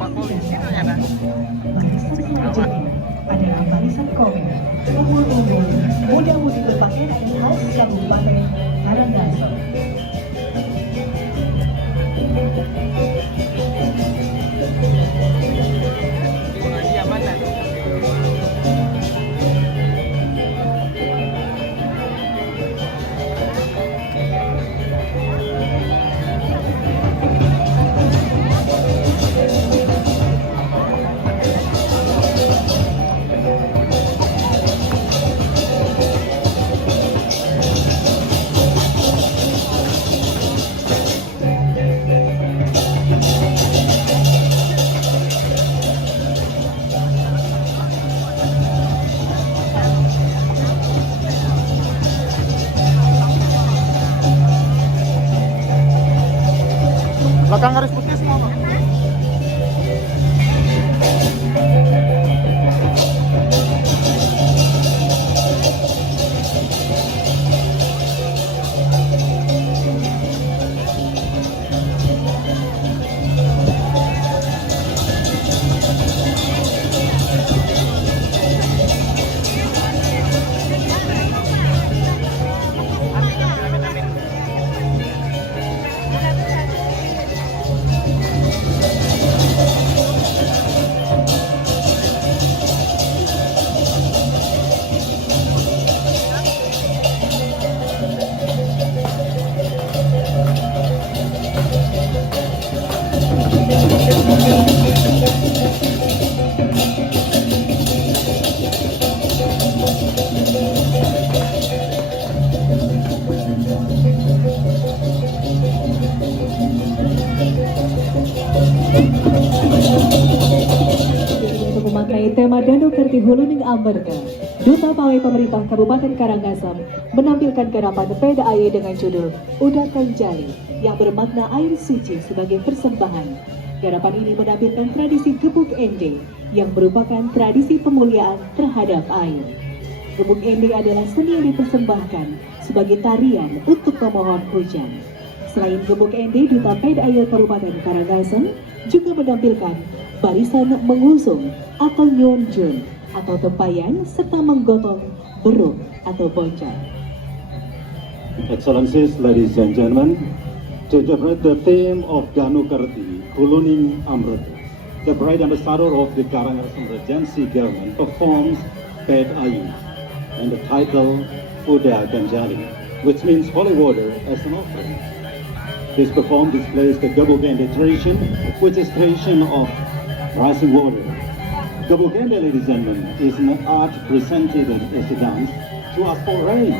Pak polisi ternyata. Adalah barisan komen, umur-umur, muda-mudi berpakaian khas Kabupaten Karangasem. Belakang garis putih semua, Pak. Untuk memakai tema Danau Kerti Huluning Amberka, Duta Pawai Pemerintah Kabupaten Karangasem menampilkan garapan PDAY dengan judul Udakan Jali yang bermakna air suci sebagai persembahan. Garapan ini menampilkan tradisi Gebuk Ende yang merupakan tradisi pemuliaan terhadap air. Gebuk Ende adalah seni yang dipersembahkan sebagai tarian untuk pemohon hujan. Selain Gebuk Ende, Duta PDAY Kabupaten Karangasem juga menampilkan barisan mengusung atau nyonjun atau tempayan serta menggotong beruk atau bonceng. Excellencies, ladies and gentlemen, to interpret the theme of Danau Kerti Huluning Amrut, the bride ambassador of the Karangasem Regency government performs Ped Ayu and the title Udakan Jali. which means holy water, as an offering. This perform displays the Gabogende tradition, which is tradition of rising water. Gabogende, ladies and gentlemen, is an art presented as a dance to ask for rain.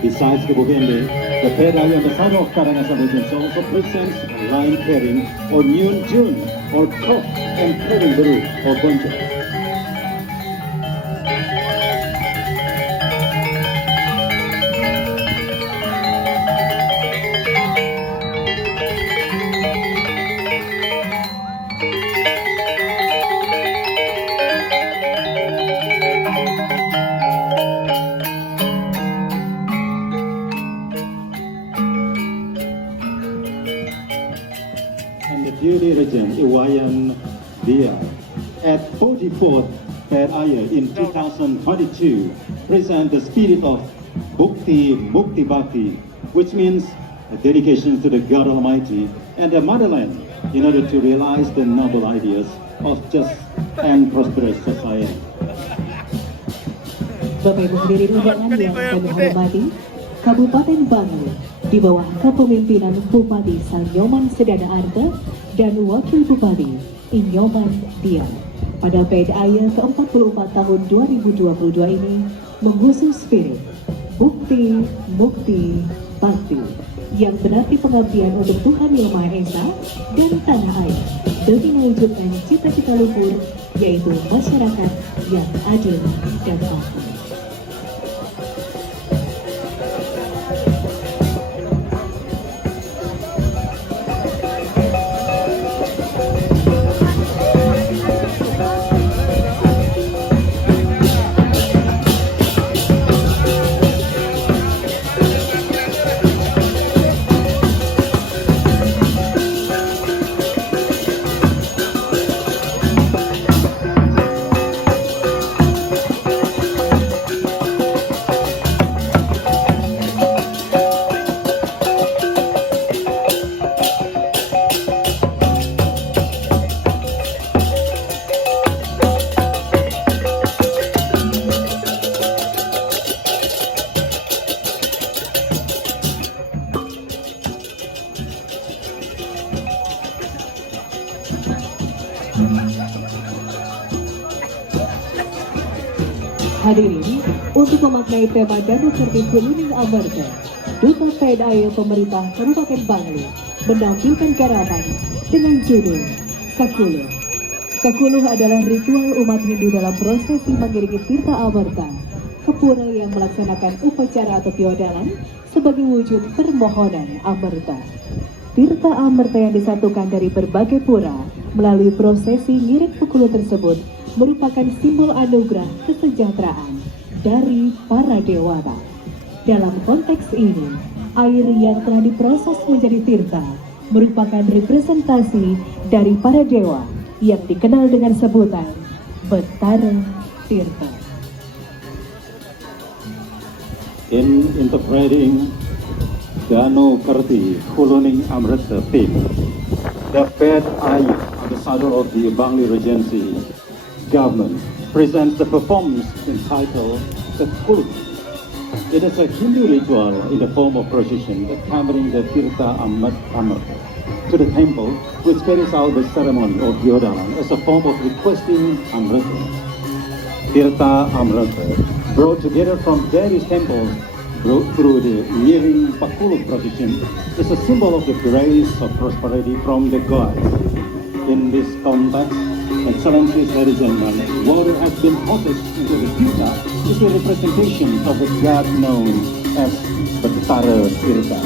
Besides Gabogende, the Pedaya Ambassador of Karangasem Region also presents line carrying or Nyun Jun or Kok and carrying Beru or Bonjo. And the beauty legend Iwayan Dia at 44th Peraya in 2022 present the spirit of Bukti Mukti Bhakti, which means a dedication to the God Almighty and the motherland in order to realize the noble ideas of just and prosperous society. Bapak Ibu hadirin undangan yang kami hormati, Kabupaten Bangli di bawah kepemimpinan Bupati Sanyoman Sedana Arta dan Wakil Bupati Inyoman Dia pada PDAY ke-44 tahun 2022 ini mengusung spirit Bukti Mukti Bhakti yang berarti pengabdian untuk Tuhan Yang Maha Esa dan tanah air demi mewujudkan cita-cita luhur, yaitu masyarakat yang adil dan makmur. Hadirin, untuk memaknai tema Danau Kerti Huluning Amarta, Duta PDAY Pemerintah Kabupaten Bangli menampilkan garapan dengan judul Kakuluh. Kakuluh adalah ritual umat Hindu dalam prosesi mengiringi Tirta Amarta ke pura yang melaksanakan upacara atau piodalan sebagai wujud permohonan amarta. Tirta Amarta yang disatukan dari berbagai pura melalui prosesi ngiring Kakuluh tersebut merupakan simbol anugerah kesejahteraan dari para dewata. Dalam konteks ini, air yang telah diproses menjadi tirta merupakan representasi dari para dewa yang dikenal dengan sebutan Betara Tirta. In interpreting Danau Kerti Huluning Amarta theme, the PDAY, Ambassador of the Bangli Regency Government, presents the performance entitled the Kakuluh. It is a Hindu ritual in the form of procession carrying the Tirta Amarta to the temple, which carries out the ceremony of Yodalan as a form of requesting Amrita. Tirta Amarta, brought together from various temples through the Ngiring Kakuluh procession, is a symbol of the grace of prosperity from the gods. In this context, Excellencies, ladies and gentlemen, water has been poured into the Tirta is a representation of the god known as Betara Tirta.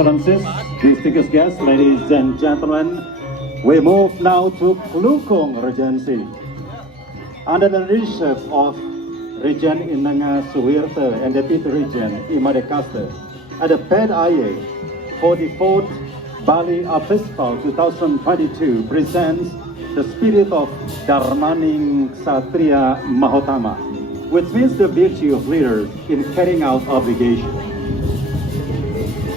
Excellencies, distinguished guests, ladies and gentlemen, we move now to Klungkung Regency. Under the leadership of Regent Inanga Suwirte and Deputy Regent Imade Kaste, at the PED-IA 44th Bali Festival 2022 presents the spirit of Dharmaning Satria Mahotama, which means the virtue of leaders in carrying out obligations.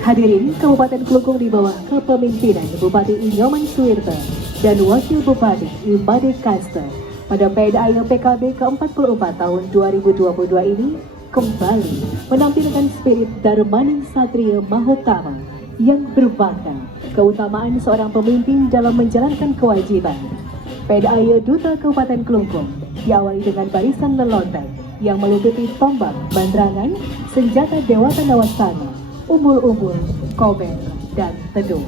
Hadirin, Kabupaten Klungkung di bawah kepemimpinan Bupati Inyoman Suwirte dan Wakil Bupati Imade Kaste pada PED-IA PKB ke-44 tahun 2022 ini kembali menampilkan spirit Dharmaning Satria Mahotama yang bermakna keutamaan seorang pemimpin dalam menjalankan kewajiban. PED-IA Duta Kabupaten Klungkung diawali dengan barisan lelontek yang meliputi tombak, banderangan, senjata Dewata Nawasana, umbul-umbul, kober, dan tedung.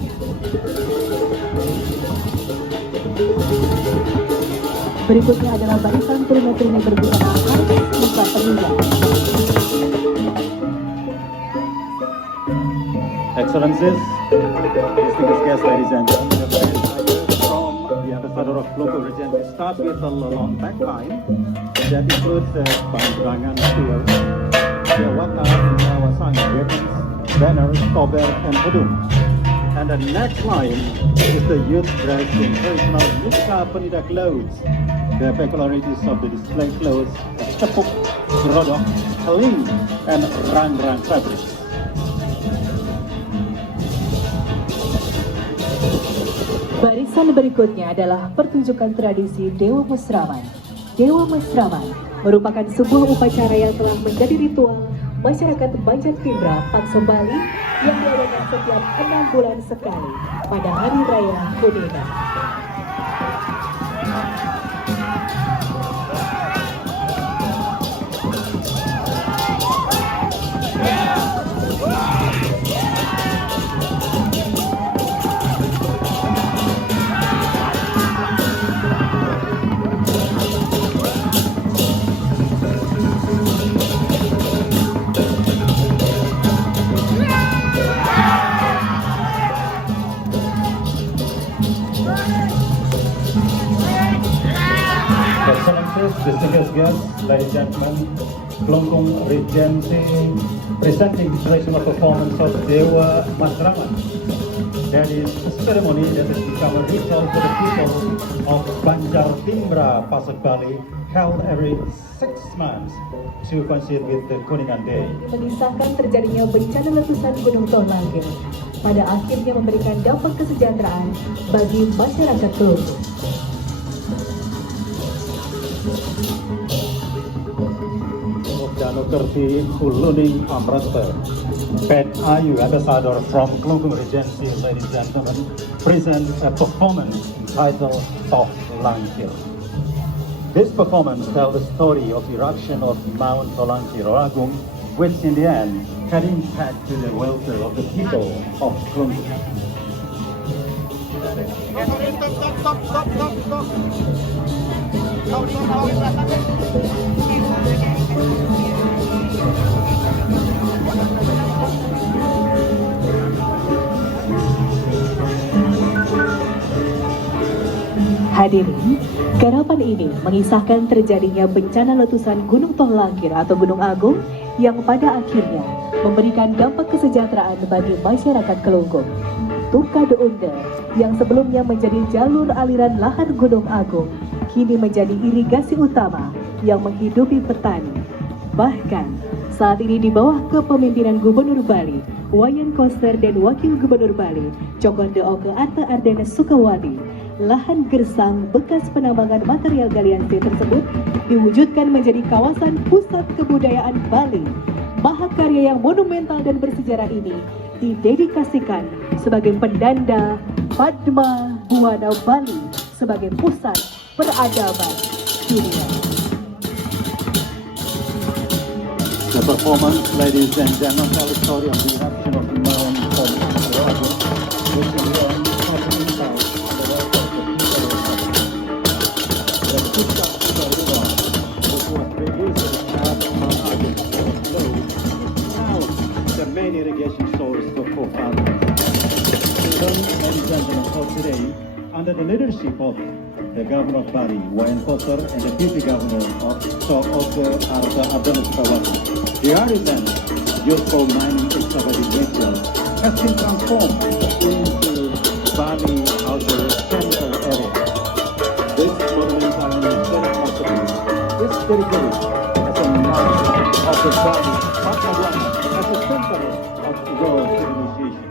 Berikutnya adalah barisan turune-turune berbusana harus luka penunjuk. Excellencies, distinguished guests, ladies and gentlemen, from the Ambassador of Klungkung Regency start with a long back line that includes the banderangan spear, Dewata Nawasana weapons, banners, kober, and pedung. And the next line is the youth dressed in traditional Luka Penida clothes. The peculiarities of the display clothes are tepuk, gerodok, keling, and rang-rang fabrics. Barisan berikutnya adalah pertunjukan tradisi Dewa Mesraman. Dewa Mesraman merupakan sebuah upacara yang telah menjadi ritual masyarakat Banjar Timbra Paksum Bali yang diadakan setiap 6 bulan sekali pada Hari Raya Kunina. Excellencies, distinguished guests, ladies and gentlemen, Klungkung Regency presenting the traditional performance of Dewa Mesraman. That is a ceremony that has become a ritual for the people of Banjar Timbra, Pasar Bali, held every 6 months to coincide with the Kuningan Day. Mengisahkan terjadinya bencana letusan Gunung Tonlangkir pada akhirnya memberikan dampak kesejahteraan bagi masyarakat Klungkung. Danukerti Huluning Amrata, PED-IA Ambassador from Klungkung Regency, ladies and gentlemen, present a performance entitled Toh Langkir. This performance tells the story of the eruption of Mount Tolangkir Agung, which in the end had impact to the welfare of the people of Klungkung. Hadirin, garapan ini mengisahkan terjadinya bencana letusan Gunung Tonlangkir atau Gunung Agung yang pada akhirnya memberikan dampak kesejahteraan bagi masyarakat Klungkung. Tuka Deunde yang sebelumnya menjadi jalur aliran lahar Gunung Agung kini menjadi irigasi utama yang menghidupi petani. Bahkan saat ini di bawah kepemimpinan Gubernur Bali, Wayan Koster dan Wakil Gubernur Bali, Cokonde Oke Arta Ardana Sukawati, lahan gersang bekas penambangan material galian C tersebut diwujudkan menjadi kawasan pusat kebudayaan Bali. Mahakarya yang monumental dan bersejarah ini didedikasikan sebagai pendanda Padma Buana Bali sebagai pusat peradaban dunia. The performance, ladies and gentlemen, tells the story of the eruption of Mount Tolangkir Agung, which in the end had an impact on the welfare of the people of Klungkung. The Puncak River, which was previously at Mount Agung, was low, is now the main irrigation source for forefathers. leadership of the Governor of Bali, Wayan Koster, and the Deputy Governor of the Ardana Sukawati, the artisan used for mining excavating materials has been transformed into Bali outer central area. This monumental generosity is dedicated as a mark of the Bali Patnawana as a center of world civilization.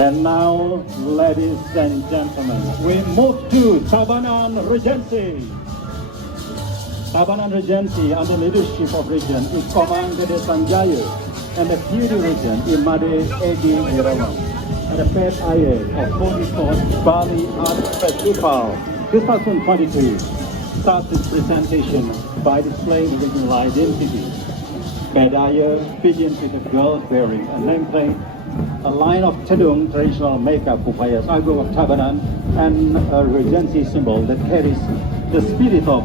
And now, ladies and gentlemen, we move to Tabanan Regency. Tabanan Regency, under leadership of Regent, is Komang Gede Sanjaya, and the Beauty Regent, Imade Edi Wirawan, and the Pet Aye of 44th Bali Art Festival 2022 starts its presentation by displaying regional identity. Pet Aye begins with a girl wearing a nameplate, a line of Tedung traditional makeup upaya sagu of Tabanan, and a Regency symbol that carries the spirit of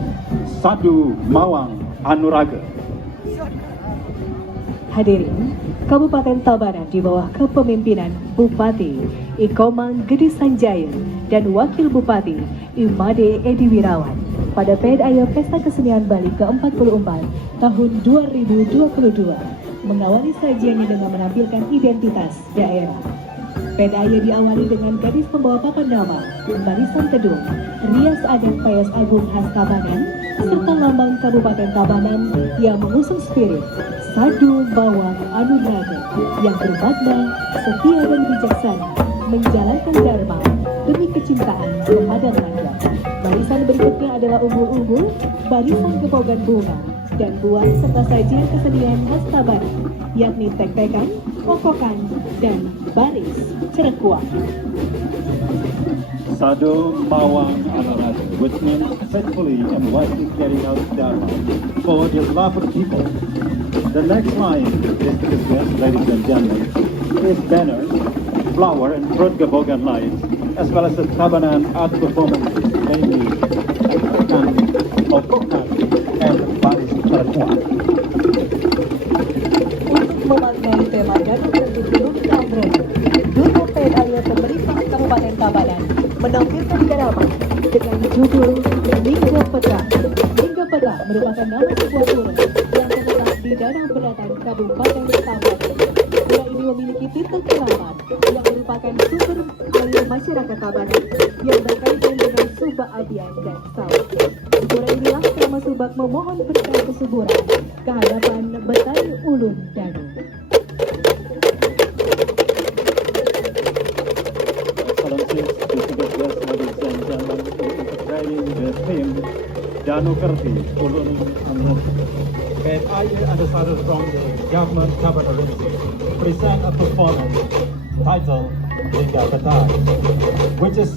Sadu Mawang Anuraga. Hadirin, Kabupaten Tabanan di bawah kepemimpinan Bupati Ikomang Gede Sanjaya dan Wakil Bupati Imade Edi Wirawan pada PEDAYA Pesta Kesenian Bali ke-44 tahun 2022 mengawali sajiannya dengan menampilkan identitas daerah. PEDAYA diawali dengan gadis pembawa papan nama, barisan Tedung, rias adat Payas Agung khas Tabanan, serta lambang Kabupaten Tabanan yang mengusung spirit Sadu Bawang Anuraga yang bermakna setia dan bijaksana menjalankan dharma demi kecintaan kepada rakyat. Barisan berikutnya adalah umbul-umbul, barisan kepogan bunga, dan buah serta sajian kesenian khas Tabanan, yakni tek-tekan, kokokan, dan baris cerekuan. Sadu Mawang Anuraga, which means faithfully and wisely carrying out dharma for the love of people. The next line is to discuss, ladies and gentlemen, is banners, flower and fruit gabogan lines, as well as the Tabanan art performances, namely kokokan and baris cerekuan. Untuk memaknai tema Danau Kerti Amrani, Duta PEDAYA pemerintah Kabupaten Tabanan menampilkan drama dengan judul Lingga Petak. Lingga Petak merupakan nama sebuah pura yang terletak di Danau Beratan Kabupaten Tabanan. Pura ini memiliki titel keramat yang merupakan sumber air masyarakat Tabanan yang berkaitan dengan subak adian dan sawah. Pura inilah Kama Subak memohon berkah kesuburan kehadapan Betani Ulun Danu. The theme Danau Kerti Ulun Amrani. PEDAYA undersigned from the government Tabanan Regency present a performance titled Lingga Petak, which is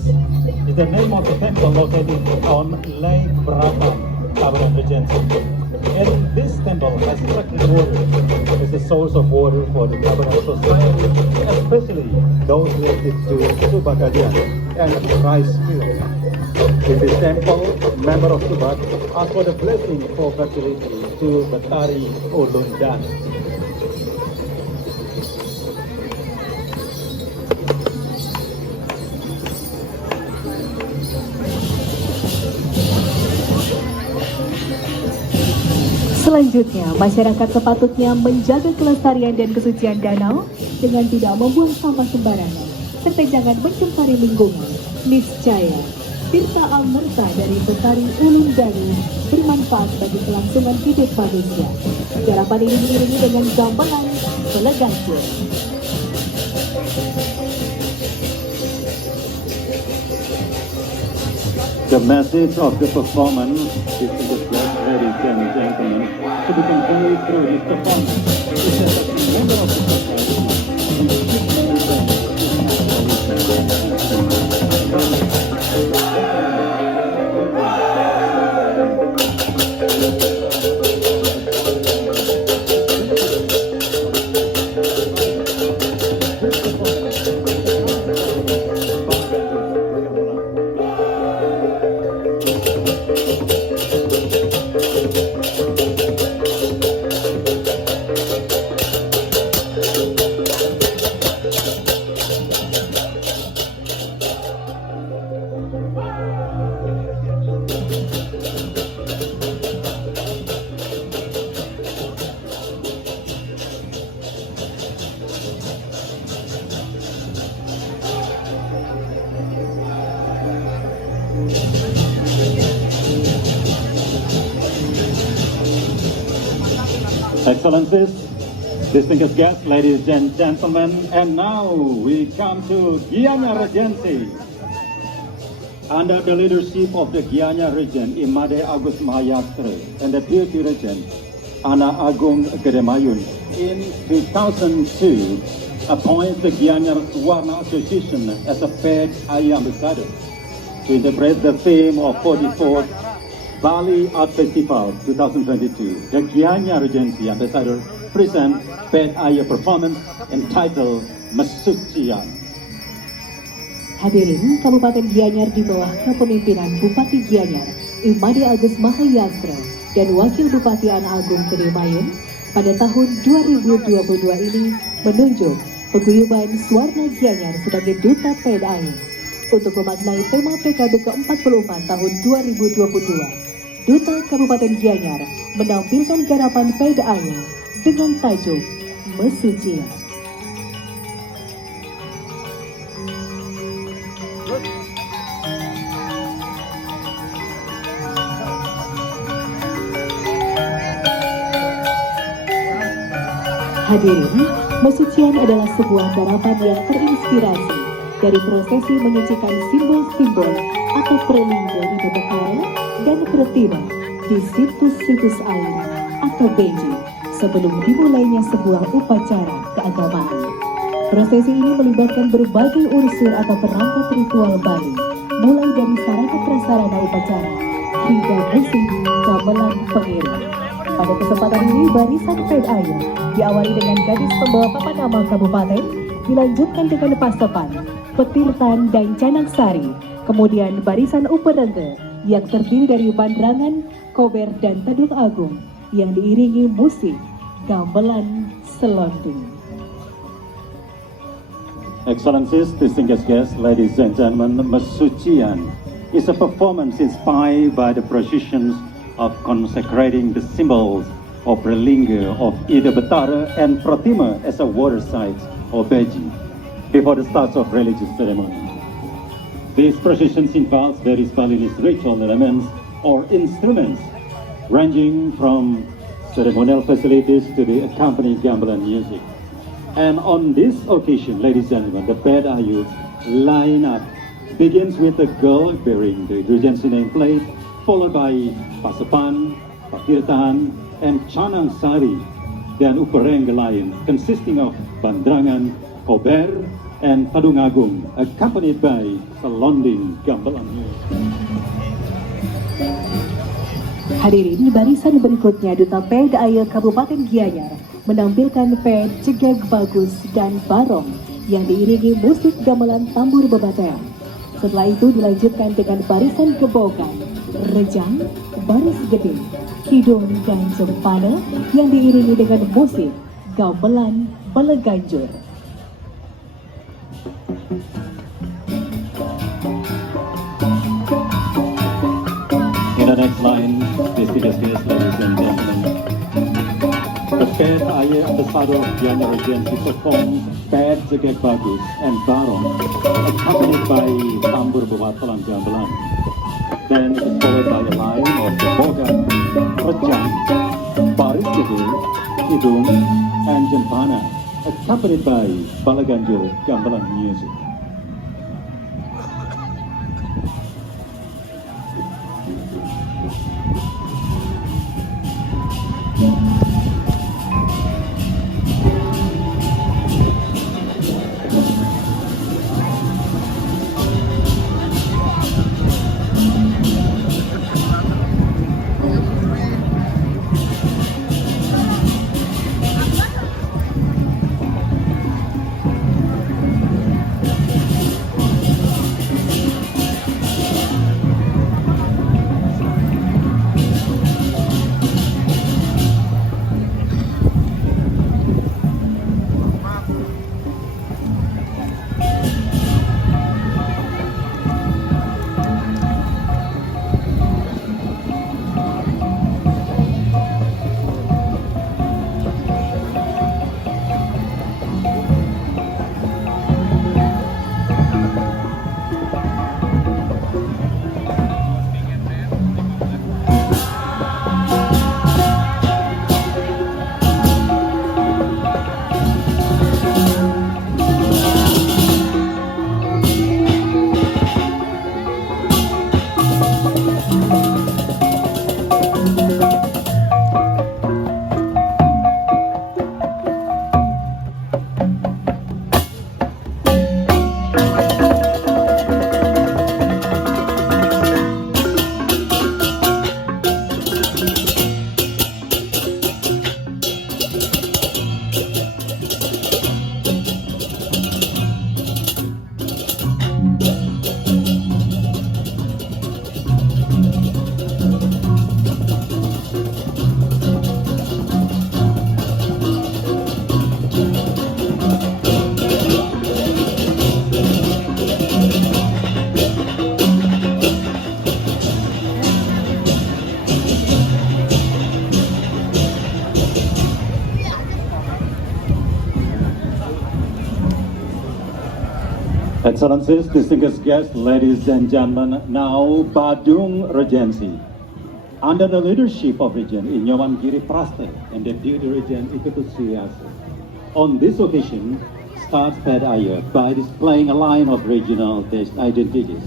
the name of the temple located on Lake Beratan, Tabanan Regency. And this temple has sacred water. It's the source of water for the Tabanan society, especially those related to Subakadian and rice fields. In this temple, member of Subak ask for the blessing for fertility to Betari Ulun Danu. Selanjutnya, masyarakat sepatutnya menjaga kelestarian dan kesucian danau dengan tidak membuang sampah sembarangan, serta jangan mencemari lingkungan. Niscaya Tirta Amerta dari Petari Ulun Dalu bermanfaat bagi kelangsungan hidup manusia. Garapan ini diiringi dengan gamelan Beleganjur. The message of the performance is to the ladies and gentlemen, to be conveyed through this performance. It has a member of the Excellencies, distinguished guests, ladies and gentlemen, and now we come to Gianyar Regency. Under the leadership of the Gianyar Regent Imade Agus Mahayastra and the Deputy Regent Ana Agung Gedemayun in 2002 appoints the Gianyar Warna Association as a Ped Ayu Ambassador to interpret the theme of 44th Bali Art Festival 2022. The Gianyar Regency Ambassador present Ped Ayu performance entitled Mesucian. Hadirin, Kabupaten Gianyar di bawah kepemimpinan Bupati Gianyar Imade Agus Mahayastra dan Wakil Bupati Ana Agung Gedemayun pada tahun 2022 ini menunjuk Paguyuban Swarna Gianyar sebagai Duta Ped Ayu untuk memaknai tema PKB ke-44 tahun 2022. Duta Kabupaten Gianyar menampilkan garapan Ped Ayu dengan tajuk Mesucian. Hadirin, Mesucian adalah sebuah garapan yang terinspirasi dari prosesi menyucikan simbol-simbol atau prelingga di Bebekara dan Pratima di situs-situs air atau beji sebelum dimulainya sebuah upacara keagamaan. Prosesi ini melibatkan berbagai unsur atau perangkat ritual Bali, mulai dari sarana prasarana upacara hingga musik, gamelan, pengiring. Pada kesempatan ini, barisan Ped Ayu diawali dengan gadis pembawa papan nama kabupaten, dilanjutkan dengan pasepan, petirtan, dan canang sari. Kemudian barisan uperengge yang terdiri dari bandrangan, kober, dan tedung agung yang diiringi musik, gamelan, selonding. Excellencies, distinguished guests, ladies and gentlemen, Mesucian is a performance inspired by the processions of consecrating the symbols of Relingga of either Betara and Pratima as a water site or beji before the start of religious ceremony. These processions involve various Balinese ritual elements or instruments ranging from ceremonial facilities to the accompanying gamelan music. And on this occasion, ladies and gentlemen, the Ped Ayu lineup begins with a girl bearing the Regency nameplate, followed by Pasepan, Patirtan, and Canang Sari, dan uperengge lain consisting of bandrangan, kober, and tadung agung, accompanied by selonding gamelan music. Hadirin, barisan berikutnya Duta Ped Ayu Kabupaten Gianyar menampilkan ped Cegeg Bagus dan Barong yang diiringi musik gamelan tambur bebatean. Setelah itu dilanjutkan dengan barisan gebogan, rejang, baris gede, kidung, dan jempana yang diiringi dengan musik gamelan Beleganjur. In the next line, distinguished guests, ladies and gentlemen, the Ped Aye Ambassador of Gianyar Regency performs Ped Jagat Bagus and Barong, accompanied by Tambur Bawatalan Jambalan. Then it is followed by a line of Bogan, Rajang, Baris Gede, Idung, and Jempana, accompanied by Balaganjo Jambalan music. Excellencies, distinguished guests, ladies and gentlemen, now Badung Regency. Under the leadership of Regent Inyoman Giri Praste and Deputy Regent Iketu Suyase. On this occasion, starts Ped Aye by displaying a line of regional identities.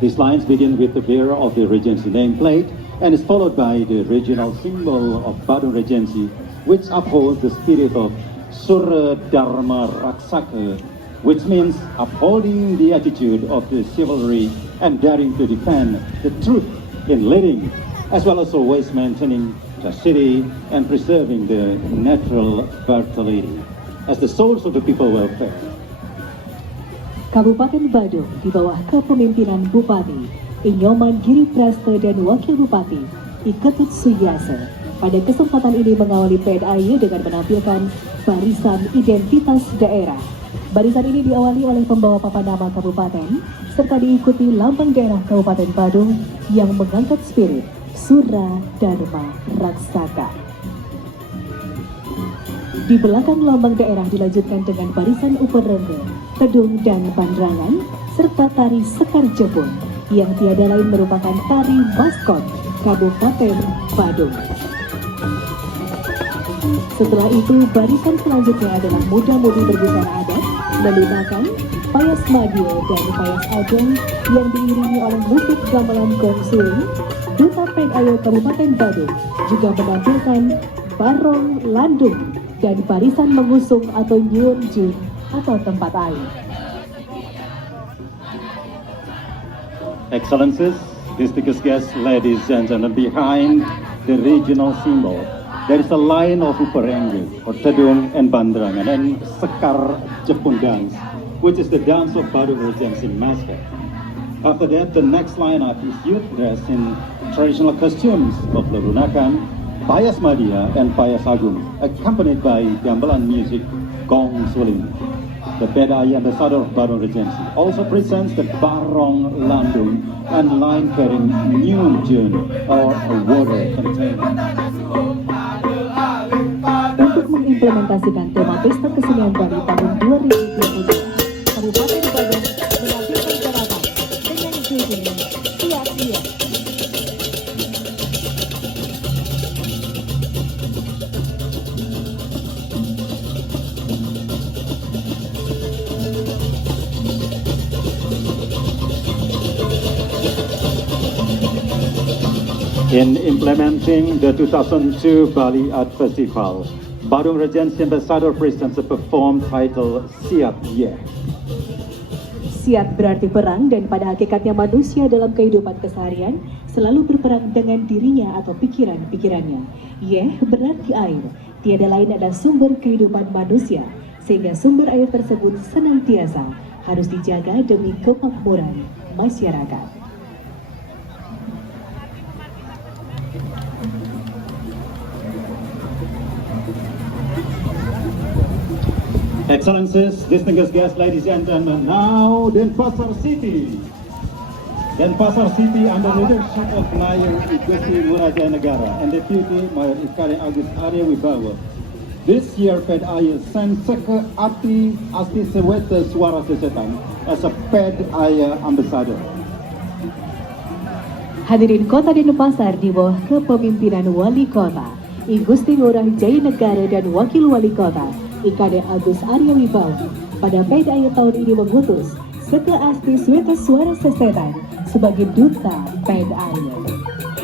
These lines begin with the bearer of the Regency nameplate and is followed by the regional symbol of Badung Regency, which upholds the spirit of Surya Dharma Raksaka, which means upholding the attitude of the chivalry and daring to defend the truth in leading, as well as always maintaining chastity and preserving the natural fertility as the source of the people welfare. Kabupaten Badung di bawah kepemimpinan Bupati Inyoman Giri Praste dan Wakil Bupati Iketut Suyase pada kesempatan ini mengawali Ped Aye dengan menampilkan barisan identitas daerah. Barisan ini diawali oleh pembawa papan nama kabupaten serta diikuti lambang daerah Kabupaten Badung yang mengangkat spirit Surya Dharma Raksaka. Di belakang lambang daerah dilanjutkan dengan barisan uperengge, tedung dan bandrangan serta tari Sekar Jepun yang tiada lain merupakan tari maskot Kabupaten Badung. Setelah itu barisan selanjutnya adalah muda-mudi berbusana adat menggunakan payas madio dan payas ageng yang diiringi oleh musik gamelan gong suling. Duta Ped Aye Kabupaten Badung juga menampilkan barong landung dan barisan mengusung atau nyuwun jun atau tempat air. Excellencies, distinguished guests, ladies and gentlemen, behind the regional symbol, there is a line of uperengge, or tedung and bandrangan, and Sekar Jepun dance, which is the dance of Badung Regency mascot. After that, the next lineup is youth dressed in traditional costumes of Lerunakan, Payas Madia, and Payas Agung, accompanied by gamelan music, gong suling. The Ped Aye Ambassador of Badung Regency also presents the Barong Landung and line-carrying Nyun Jun, or a water container. mengimplementasikan tema Pesta Kesenian Bali tahun 2022. Kabupaten Badung menampilkan garapan dengan judul Sia-Sia. In implementing the 2002 Bali Art Festival, Badung Regency Ambassador presents a performed title Siap Ye. Siap berarti perang, dan pada hakikatnya manusia dalam kehidupan keseharian selalu berperang dengan dirinya atau pikiran-pikirannya. Ye berarti air, tiada lain adalah sumber kehidupan manusia, sehingga sumber air tersebut senantiasa harus dijaga demi kemakmuran masyarakat. Excellencies, distinguished guests, ladies and gentlemen, now Denpasar City. Denpasar City under leadership of Mayor Igusti Ngurah Jaya Negara and Deputy Mayor Iskandar Agus Arya Wibowo. This year, PEDAI sent Seke Asti Seweta Suara Sesetan as a PEDAI ambassador. Hadirin Kota Denpasar di bawah kepemimpinan Wali Kota Igusti Ngurah Jaya Negara dan Wakil Wali Kota Iskandar Agus Arya Wibowo pada PEDAI tahun ini mengutus Seke Asti Sweta Suara Sesetan sebagai duta PEDAI.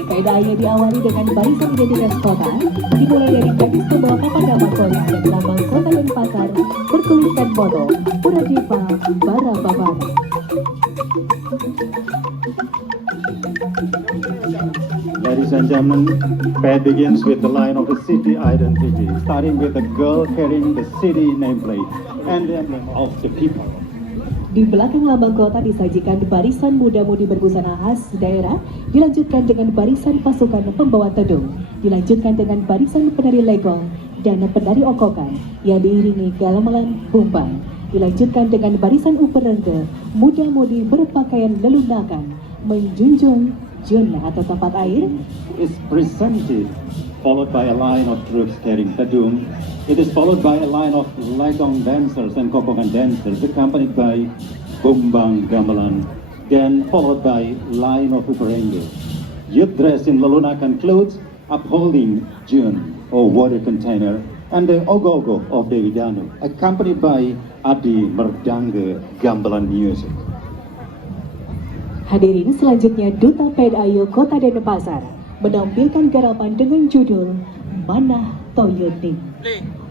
PEDAI diawali dengan barisan identitas kota, dimulai dari gadis membawa papan nama kota dan lambang kota Denpasar bertuliskan moto Puradipa Bara Babana. Ladies and gentlemen, PED begins with the line of the city identity, starting with a girl carrying the city nameplate and the emblem of the people. Di belakang lambang kota disajikan barisan muda-mudi berbusana khas daerah, dilanjutkan dengan barisan pasukan pembawa tedung, dilanjutkan dengan barisan penari legong dan penari okokan yang diiringi gamelan bumbang, dilanjutkan dengan barisan uperengge, muda-mudi berpakaian lelunakan, menjunjung jun atau tempat air, Is presented, followed by a line of troops carrying tedung. It is followed by a line of legong dancers and kokongan dancers, accompanied by bumbang gamelan, then followed by line of uperengge. Youth dressed in lelunakan clothes, upholding jun or water container, and the ogogo of Dewi Danu, accompanied by Adi Merdangge gamelan music. Hadirin, selanjutnya Duta PEDAI Kota Denpasar menampilkan garapan dengan judul Manah Toyoning.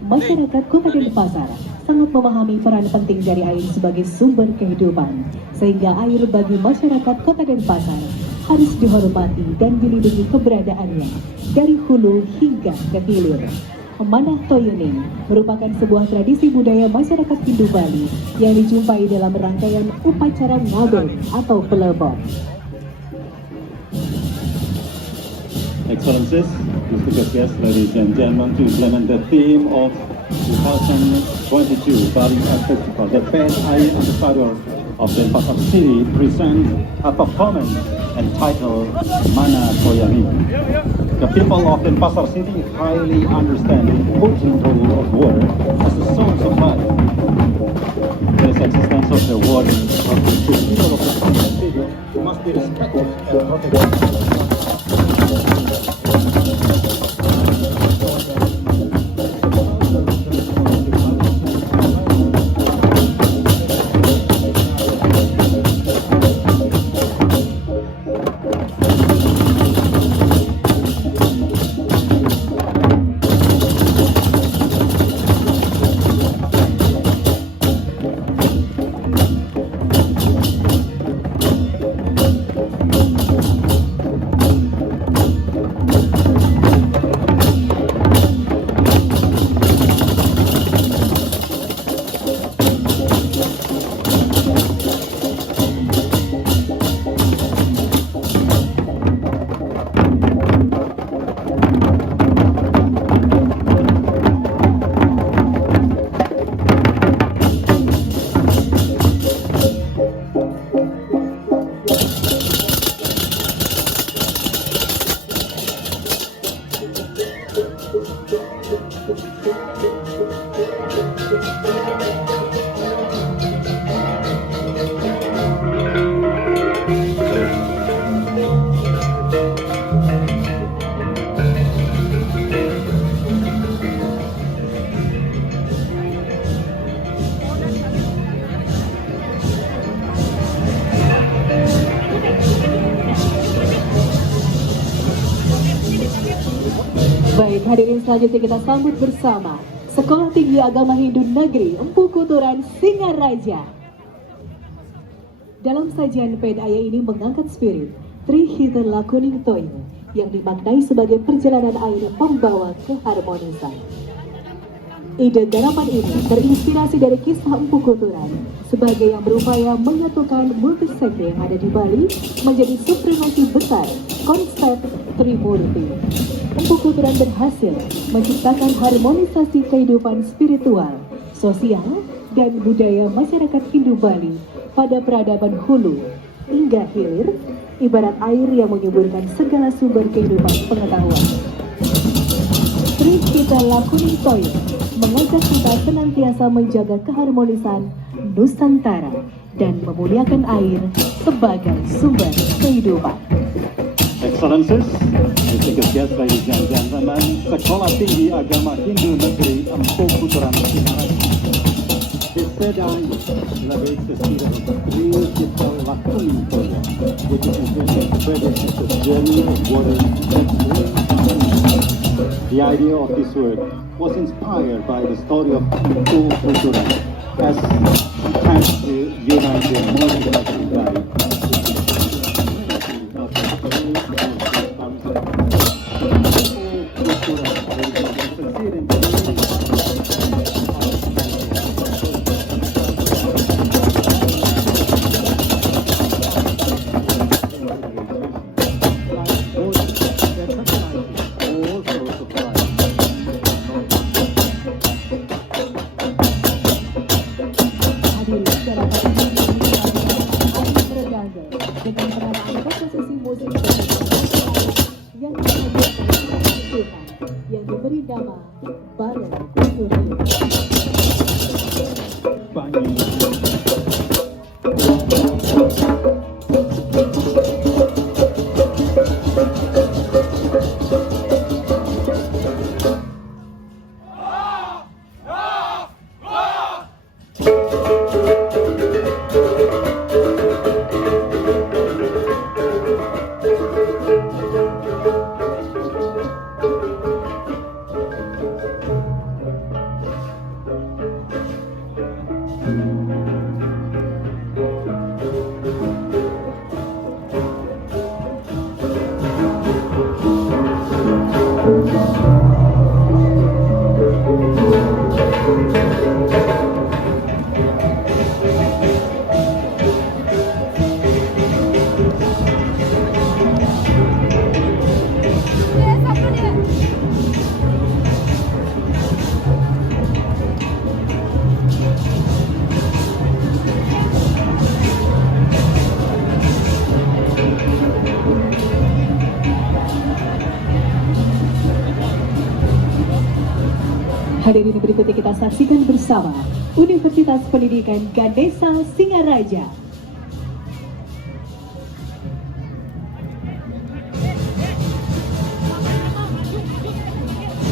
Masyarakat Kota Denpasar sangat memahami peran penting dari air sebagai sumber kehidupan, sehingga air bagi masyarakat Kota Denpasar harus dihormati dan dilindungi keberadaannya dari hulu hingga ke hilir. Manah Toyoning merupakan sebuah tradisi budaya masyarakat Hindu Bali yang dijumpai dalam rangkaian upacara ngabel atau pelebon. Excellencies, distinguished guests, ladies and gentlemen, to implement the theme of 2022 Bali Art Festival, the PEDAI ambassador of Denpasar City presents a performance entitled Manah Toyoning. The people of Denpasar City highly understand the important role of water as a source of life. The existence of the water of the people of the city must be respected and protected. Baik, hadirin selanjutnya kita sambut bersama Sekolah Tinggi Agama Hindu Negeri Empu Kuturan Singaraja. Dalam sajian PDAY ini mengangkat spirit Trihita Lakuning Toyo yang dimaknai sebagai perjalanan air membawa keharmonisan. Ide garapan ini terinspirasi dari kisah Empu Kuturan sebagai yang berupaya menyatukan multisekte yang ada di Bali menjadi supremasi besar konsep Trimurti. Empu Kuturan berhasil menciptakan harmonisasi kehidupan spiritual, sosial, dan budaya masyarakat Hindu Bali pada peradaban hulu hingga hilir, ibarat air yang menyuburkan segala sumber kehidupan pengetahuan. Trihita Lakuning Toyo mengajak kita senantiasa menjaga keharmonisan Nusantara dan memuliakan air sebagai sumber kehidupan. Excellencies, distinguished guests, ladies and gentlemen, Sekolah Tinggi Agama Hindu Negeri Empu Kuturan Singaraja. This PDAY celebrates the spirit of Trihita Lakuning Toyo, which is interpreted as the journey of water. The idea of this word was inspired by the story of Empu Kuturan as he plans to unite the multicultural Bali. Dengan peranaan komposisi musik yang diberi nama Balai Surya. Hadirin berikutnya kita saksikan bersama Universitas Pendidikan Ganesha Singaraja.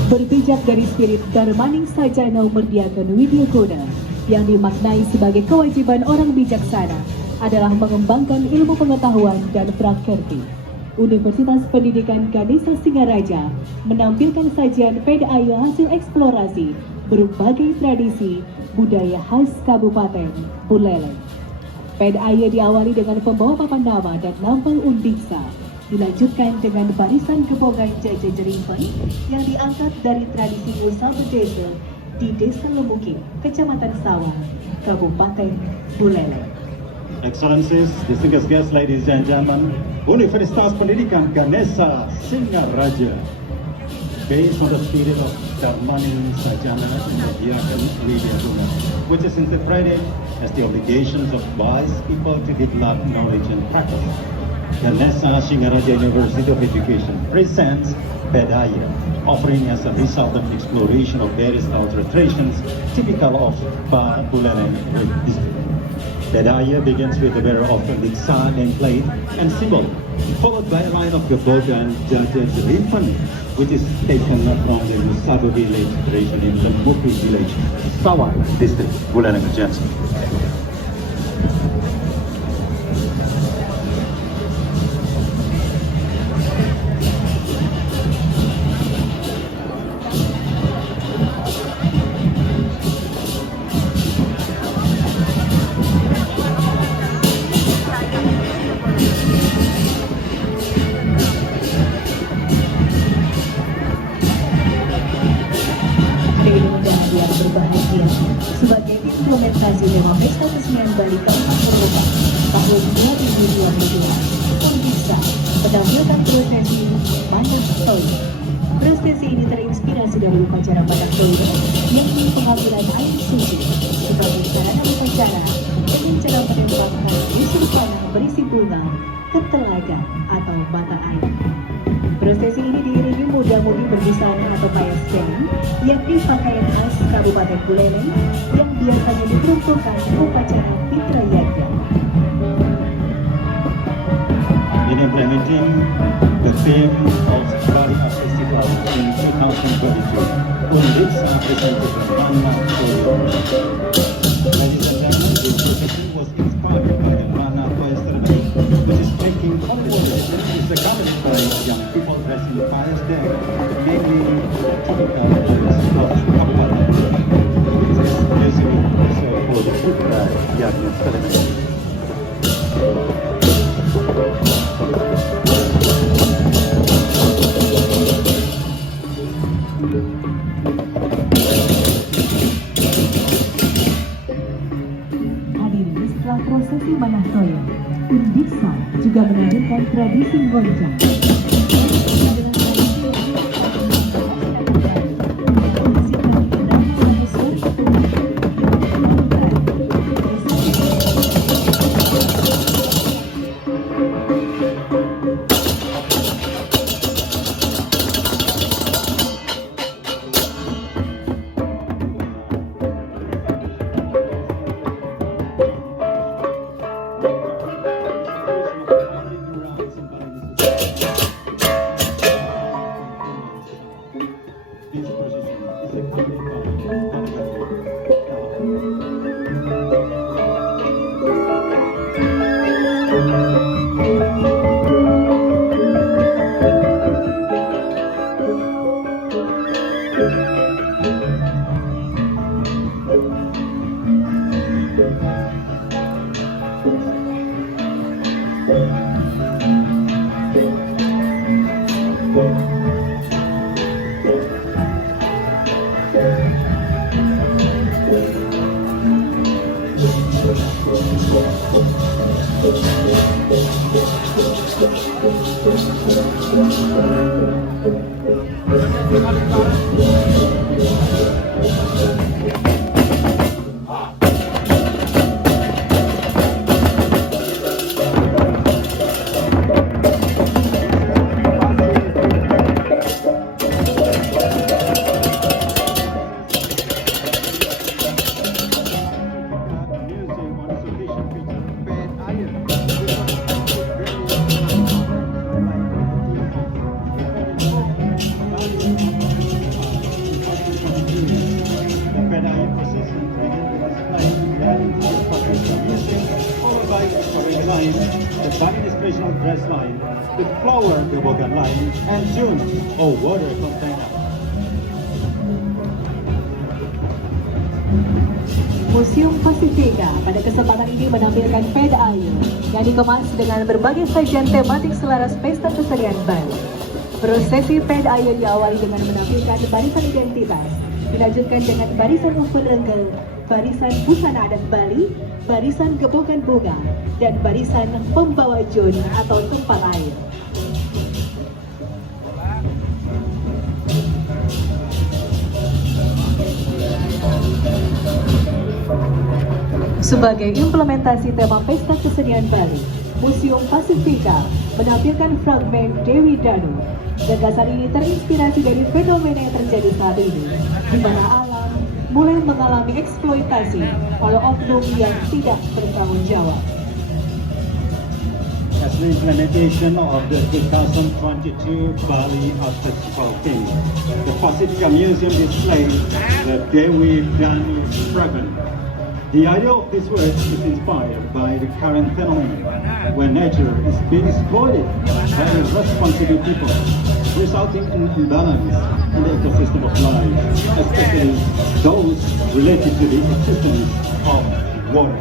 Berpijak dari spirit Dharmaning Sajana Merdiakan Widyagoda yang dimaknai sebagai kewajiban orang bijaksana adalah mengembangkan ilmu pengetahuan dan prakerti. Universitas Pendidikan Ganesha Singaraja menampilkan sajian PDAY hasil eksplorasi berbagai tradisi budaya khas Kabupaten Buleleng. PDAY diawali dengan pembawa papan nama dan lambang undiksa, dilanjutkan dengan barisan kebongan Jaja Jerimpen yang diangkat dari tradisi Nusa Berdesa di Desa Lemuking, Kecamatan Sawah, Kabupaten Buleleng. Excellencies, distinguished guests, ladies and gentlemen, Universitas Pendidikan Ganesha Singaraja, based on the spirit of Dharmaning Sajana Merdiakan Widyagoda, which is interpreted as the obligations of wise people to develop knowledge and practice. Ganesha Singaraja University of Education presents PDAY, offering as a result of exploration of various cultural traditions typical of Buleleng district. PDAY begins with the wearer of Diksa nameplate and symbol, followed by a line of Gebogan Jaja Jerimpen, which is taken from the Musado village tradition in the Mupi village, Sawai district, Buleleng Regency. menampilkan prosesi Banyak Toyo. Prosesi ini terinspirasi dari upacara Banyak Toyo, yakni pengambilan air suci sebagai sarana upacara dengan cara menembakkan busur panah berisi bunga ke telaga atau mata air. Prosesi ini diiringi muda-mudi berbusana atau payasken, yakni pakaian khas Kabupaten Buleleng yang biasanya diperuntukkan upacara Fitra Yagya. In implementing the theme of Bali Art Festival in 2022, Undiksa presented the Mana Toyo. Ladies and gentlemen, this procession was inspired by the Mana Toyo ceremony, which is taking place. It's accompanied by young people dressed in pious day, mainly tropical areas of Kabupaten. This is music also for the Fitra Yagya ceremony. Hadirin, setelah prosesi Manah Toyo, Undiksa juga menampilkan tradisi Ngonjang. The Bali inspirational dress line, the flower toboggan line, and June, a water container. Museum Pasifika pada kesempatan ini menampilkan peda air yang dikemas dengan berbagai sajian tematik selaras pesta kesenian Bali. Prosesi peda air diawali dengan menampilkan barisan identitas, dilanjutkan dengan barisan umpun enggel, barisan busana adat Bali, barisan gebokan bunga, dan barisan pembawa jun atau tumpang air. Sebagai implementasi tema pesta kesenian Bali, Museum Pasifika menampilkan fragmen Dewi Danu. Gagasan ini terinspirasi dari fenomena yang terjadi saat ini, di mana alam mulai mengalami eksploitasi oleh oknum yang tidak bertanggung jawab. As the implementation of the 2022 Bali Art Festival theme, the Pasifika Museum displays the Dewi Danu fragment. The idea of this work is inspired by the current phenomenon, where nature is being exploited by irresponsible people, resulting in imbalance in the ecosystem of life, especially those related to the existence of water.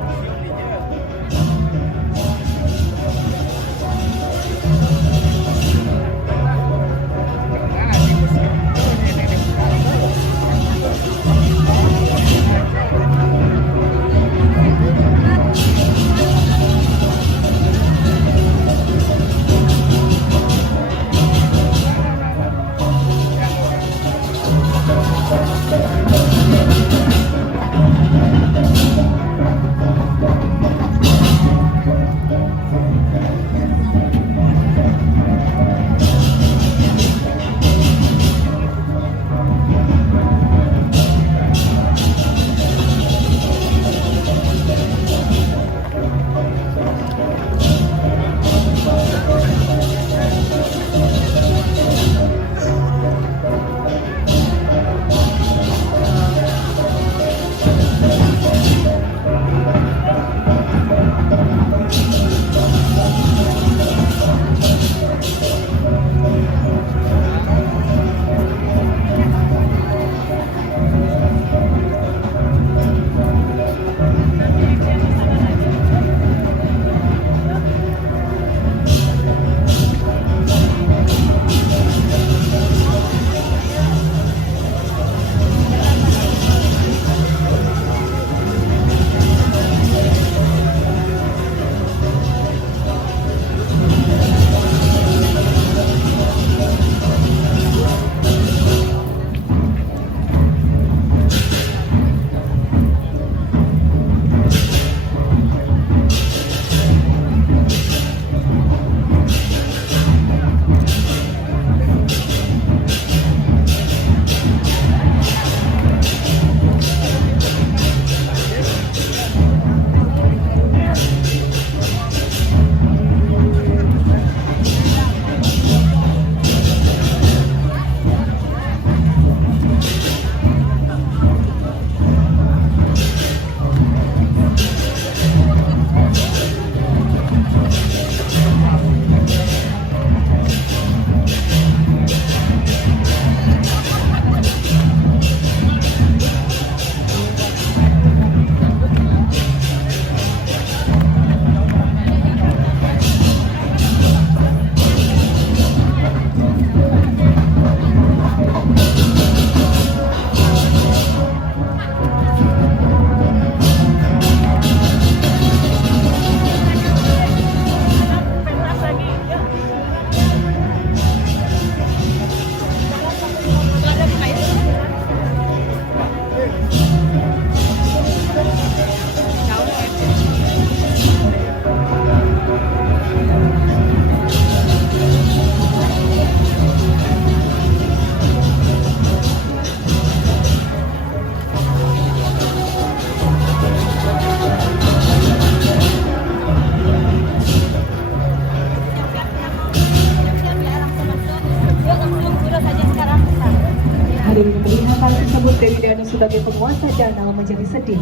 Hadirin melihat hal tersebut, Dewi Danu sebagai penguasa danau menjadi sedih.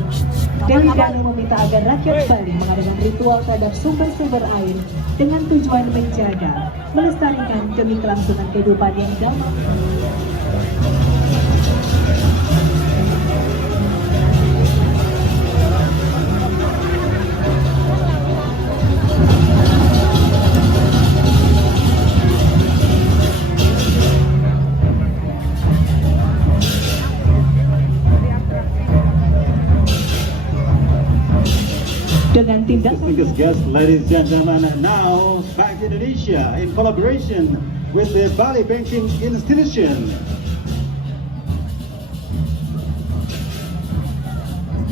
Dewi Danu meminta agar rakyat Bali mengadakan ritual terhadap sumber-sumber air dengan tujuan menjaga, melestarikan demi kelangsungan kehidupan yang damai. Dengan tindakan Distinguished guests, ladies and gentlemen, and now Bank Indonesia in collaboration with the Bali Banking Institution.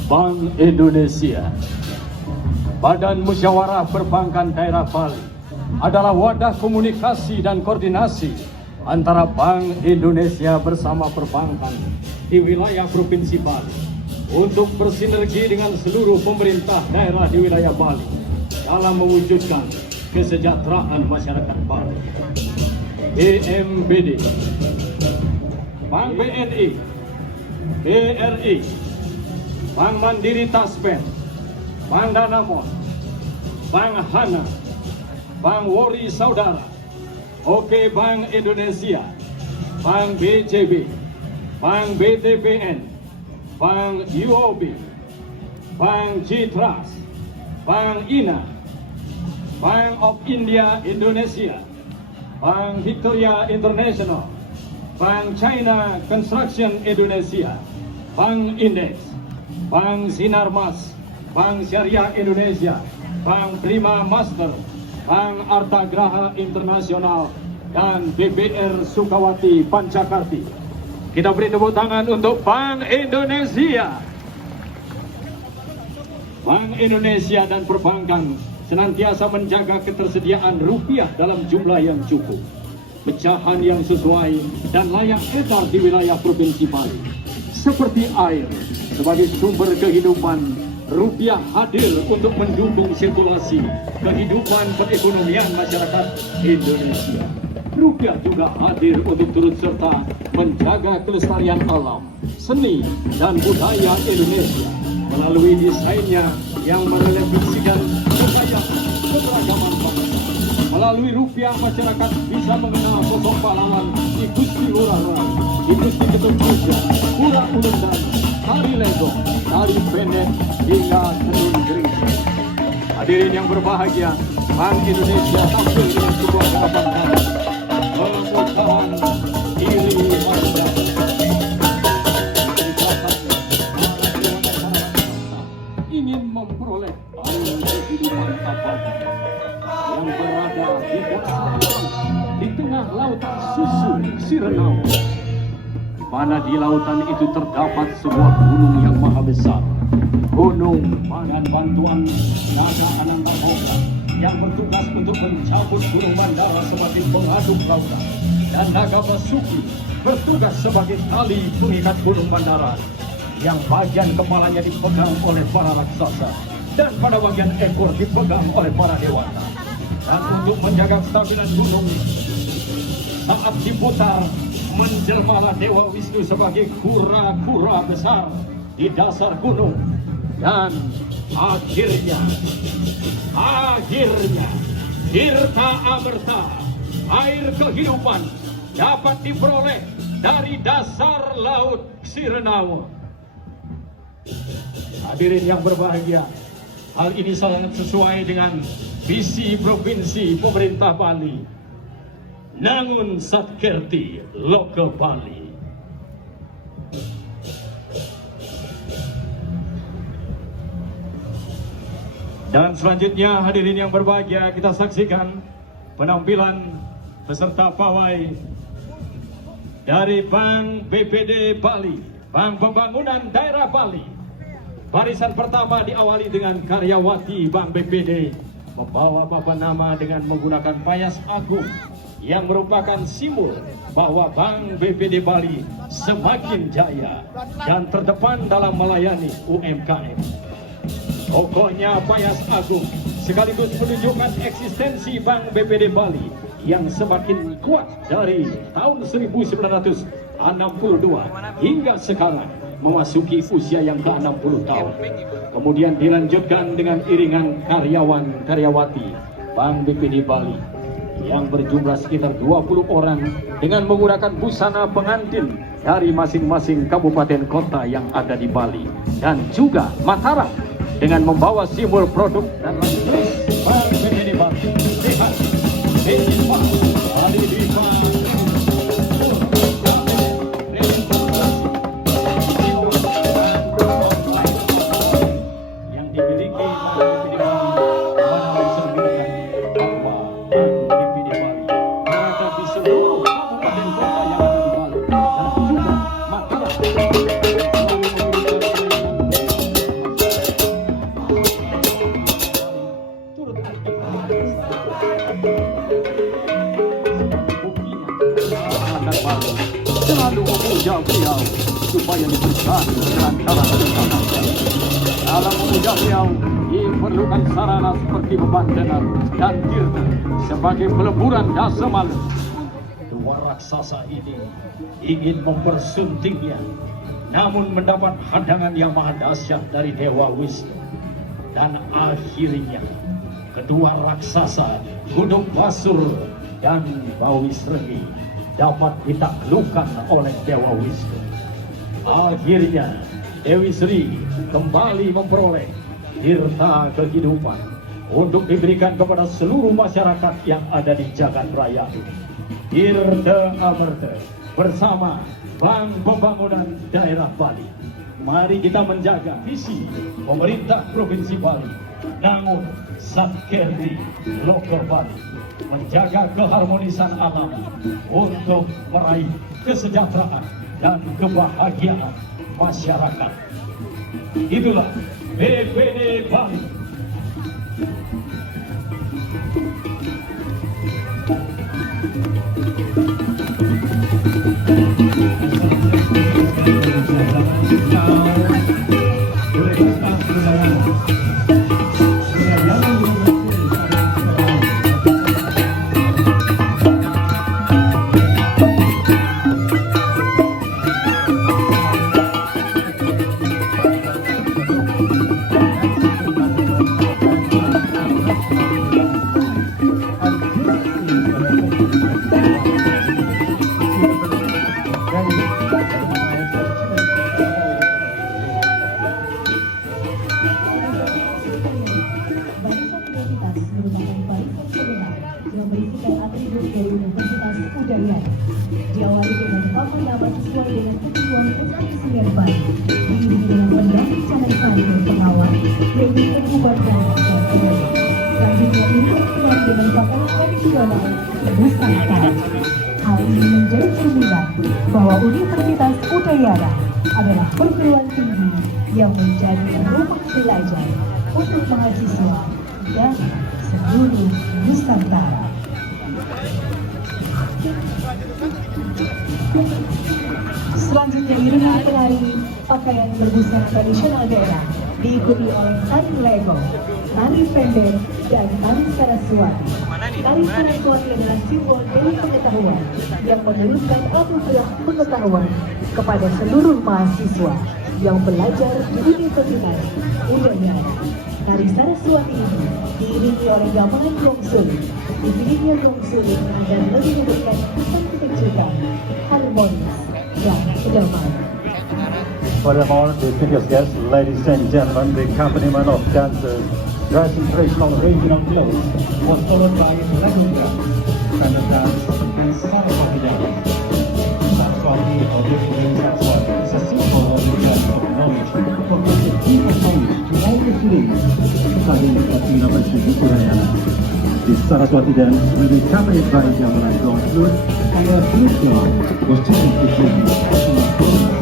Bank Indonesia, Badan Musyawarah Perbankan Daerah Bali, adalah wadah komunikasi dan koordinasi antara Bank Indonesia bersama perbankan di wilayah Provinsi Bali untuk bersinergi dengan seluruh pemerintah daerah di wilayah Bali dalam mewujudkan kesejahteraan masyarakat Bali. BMPD, Bank BNI, BRI, Bank Mandiri Taspen, Bank Danamon, Bank Hana, Bank Wori Saudara, OK Bank Indonesia, Bank BCB, Bank BTPN, Bank UOB, Bank G-Trust, Bank INA, Bank of India Indonesia, Bank Victoria International, Bank China Construction Indonesia, Bank Index, Bank Sinarmas, Bank Syariah Indonesia, Bank Prima Master, Bank Artagraha Internasional, dan BBR Sukawati Pancakarti. Kita beri tepuk tangan untuk Bank Indonesia. Bank Indonesia dan perbankan senantiasa menjaga ketersediaan rupiah dalam jumlah yang cukup, pecahan yang sesuai dan layak edar di wilayah Provinsi Bali. Seperti air sebagai sumber kehidupan, rupiah hadir untuk mendukung sirkulasi kehidupan perekonomian masyarakat Indonesia. Rupiah juga hadir untuk turut serta menjaga kelestarian alam, seni, dan budaya Indonesia melalui desainnya yang merefleksikan kekayaan keberagaman bangsa. Melalui rupiah, masyarakat bisa mengenal sosok pahlawan di Gusti Ngurah Rai, di Gusti Ketut Puja, Pura Unundan, Tari Legong, Tari Pendek, hingga Tenun Geringsing. Hadirin yang berbahagia, Bank Indonesia tampil dengan sebuah harapan kami. Pengusahaan diri masyarakat ingin memperoleh air kehidupan abadi yang berada di dasar di tengah lautan susu Sirenau, di mana di lautan itu terdapat sebuah gunung yang maha besar, Gunung Pangan Bantuan Naga Anantaboga, yang bertugas untuk mencabut Gunung Mandara sebagai pengaduk lautan, dan Naga Basuki bertugas sebagai tali pengikat Gunung Mandara yang bagian kepalanya dipegang oleh para raksasa dan pada bagian ekor dipegang oleh para dewata. Dan untuk menjaga kestabilan gunung saat diputar, menjelmalah Dewa Wisnu sebagai kura-kura besar di dasar gunung. Dan akhirnya Tirta Amerta, air kehidupan, dapat diperoleh dari dasar laut Sirenau. Hadirin yang berbahagia, hal ini sangat sesuai dengan visi provinsi pemerintah Bali, Nangun Satkerti Loke Bali. Dan selanjutnya, hadirin yang berbahagia, kita saksikan penampilan peserta pawai dari Bank BPD Bali, Bank Pembangunan Daerah Bali. Barisan pertama diawali dengan karyawati Bank BPD membawa papan nama dengan menggunakan payas agung yang merupakan simbol bahwa Bank BPD Bali semakin jaya dan terdepan dalam melayani UMKM. Pokoknya payas agung sekaligus menunjukkan eksistensi Bank BPD Bali yang semakin kuat dari tahun 1962 hingga sekarang memasuki usia yang ke-60 tahun. Kemudian dilanjutkan dengan iringan karyawan-karyawati Bank BPD Bali yang berjumlah sekitar 20 orang dengan menggunakan busana pengantin dari masing-masing kabupaten kota yang ada di Bali, dan juga Mataram dengan membawa simbol produk dan lanjut Bank BPD Bali. Lihat, yang dimiliki Bank BPD Bali berada di seluruh kabupaten kota yang ada di Bali dan juga Mataram. Turut aktif selalu memuja beliau supaya diberkati lantaran kesehatan. Dalam memuja beliau diperlukan sarana seperti beban tenar dan tirta sebagai peleburan dasa malam. Dua raksasa ini ingin mempersuntingnya, namun mendapat hadangan yang maha dahsyat dari Dewa Wisnu, dan akhirnya kedua raksasa Gunung Basur dan Bawi Sregi dapat ditaklukkan oleh Dewa Wisnu. Akhirnya Dewi Sri kembali memperoleh tirta kehidupan untuk diberikan kepada seluruh masyarakat yang ada di jagat raya ini. Tirta Amerta bersama Bank Pembangunan Daerah Bali. Mari kita menjaga visi pemerintah Provinsi Bali, namun Satkerdi Lokor Bali, menjaga keharmonisan alam untuk meraih kesejahteraan dan kebahagiaan masyarakat. Itulah BPD Bali. Diawali dengan pamer nama sesuai dengan ketentuan Kesenian Bali, diiringi dengan pendamping campur sari dan pengawal, yaitu Kebuban dan Kebuban. Selanjutnya diikuti dengan pakaian tradisional Nusantara. Hal ini menjadi cerminan bahwa Universitas Udayana adalah perguruan tinggi yang menjadi rumah belajar untuk mahasiswa dan seluruh Nusantara. Selanjutnya iringan penari pakaian berbusana tradisional daerah diikuti oleh tari lego, tari pendek, dan tari saraswati. Tari saraswati adalah simbol dewi pengetahuan yang menurunkan anugerah pengetahuan kepada seluruh mahasiswa yang belajar di Universitas Udayana. Tari saraswati ini diiringi oleh gamelan gong suling. Dipilihnya gong suling agar lebih memberikan kesan kejutan, harmonis, dan kedamaian. Furthermore, distinguished guests, ladies and gentlemen, the accompaniment of dancers dressed in traditional regional clothes was followed by Lagunga, standard dance, and Saraswati dance. Saraswati or Different Saraswati is a symbol of the dance of knowledge, providing deeper knowledge to all the students studying at University Udayana. The Saraswati dance will be accompanied by gamelan gong flute, and a flute song was taken between the national program.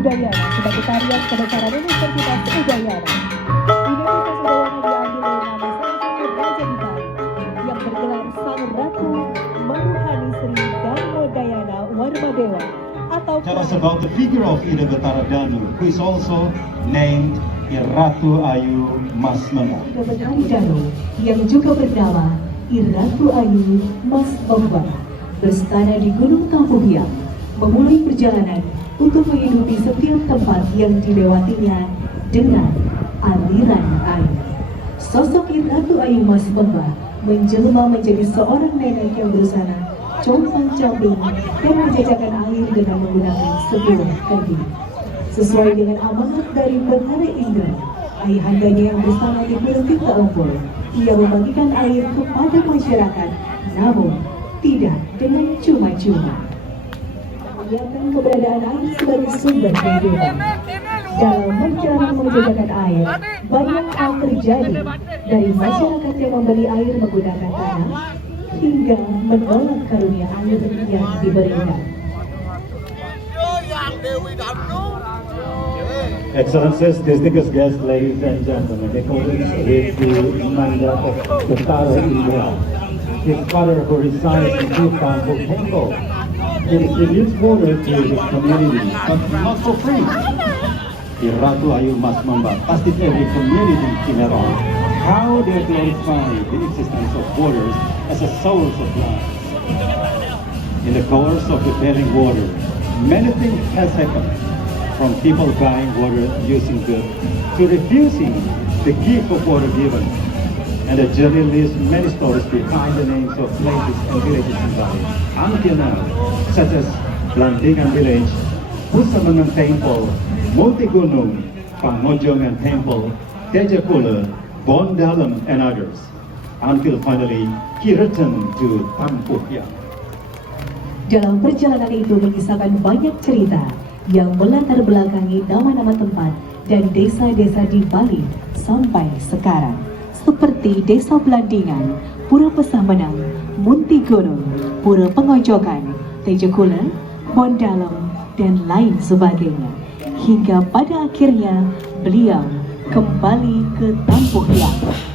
Udayana sebagai tarian kebesaran Universitas Udayana. Universitas Udayana diambil dari nama salah satu raja di Bali yang bergelar Sang Ratu Maruhani Sri Dharma Dayana Warmadewa atau Tell us about the figure of Ida Betara Danu, who is also named Ratu Ayu Mas Membah. Ida Betara Danu yang juga bernama Ratu Ayu Mas Membah berstana di Gunung Tampuhiang, memulai perjalanan untuk menghidupi setiap tempat yang dilewatinya dengan aliran air. Sosok Ratu Ayu Mas Membah menjelma menjadi seorang nenek yang berusaha compang-camping dan menjajakan air dengan menggunakan sebuah kendi. Sesuai dengan amanat dari Betara Indra, ayahandanya yang bersama di Gunung Tirta Empul, ia membagikan air kepada masyarakat, namun tidak dengan cuma-cuma. Menyiapkan keberadaan air sebagai sumber kehidupan. Dalam mencoba menjajakan air, banyak hal terjadi, dari masyarakat yang membeli air menggunakan tanah hingga menolak karunia air yang diberikan. Excellencies, distinguished guests, ladies and gentlemen, in accordance with the mandate of Betara Indra, his father who resides in Tampu Temple, he distributes water to his community, but not for free. The Ratu Ayu Mas Membah passes every community in Iran how they glorify the existence of waters as a source of life. In the course of preparing water, many things has happened, from people buying water using good to refusing the gift of water given. And the journey leaves many stories behind the names of places and villages in Bali until now, such as Blandingan Village, Pusamangan Temple, Multigunung, Pangojongan Temple, Tejakula, Bondalam, and others, until finally he returned to Tampuhiang. Dalam perjalanan itu mengisahkan banyak cerita yang melatar belakangi nama-nama tempat dan desa-desa di Bali sampai sekarang, seperti Desa Blandingan, Pura Pesamenang, Muntigunung, Pura Pengojokan, Tejakula, Bondalam, dan lain sebagainya. Hingga pada akhirnya beliau kembali ke Tampuhiang.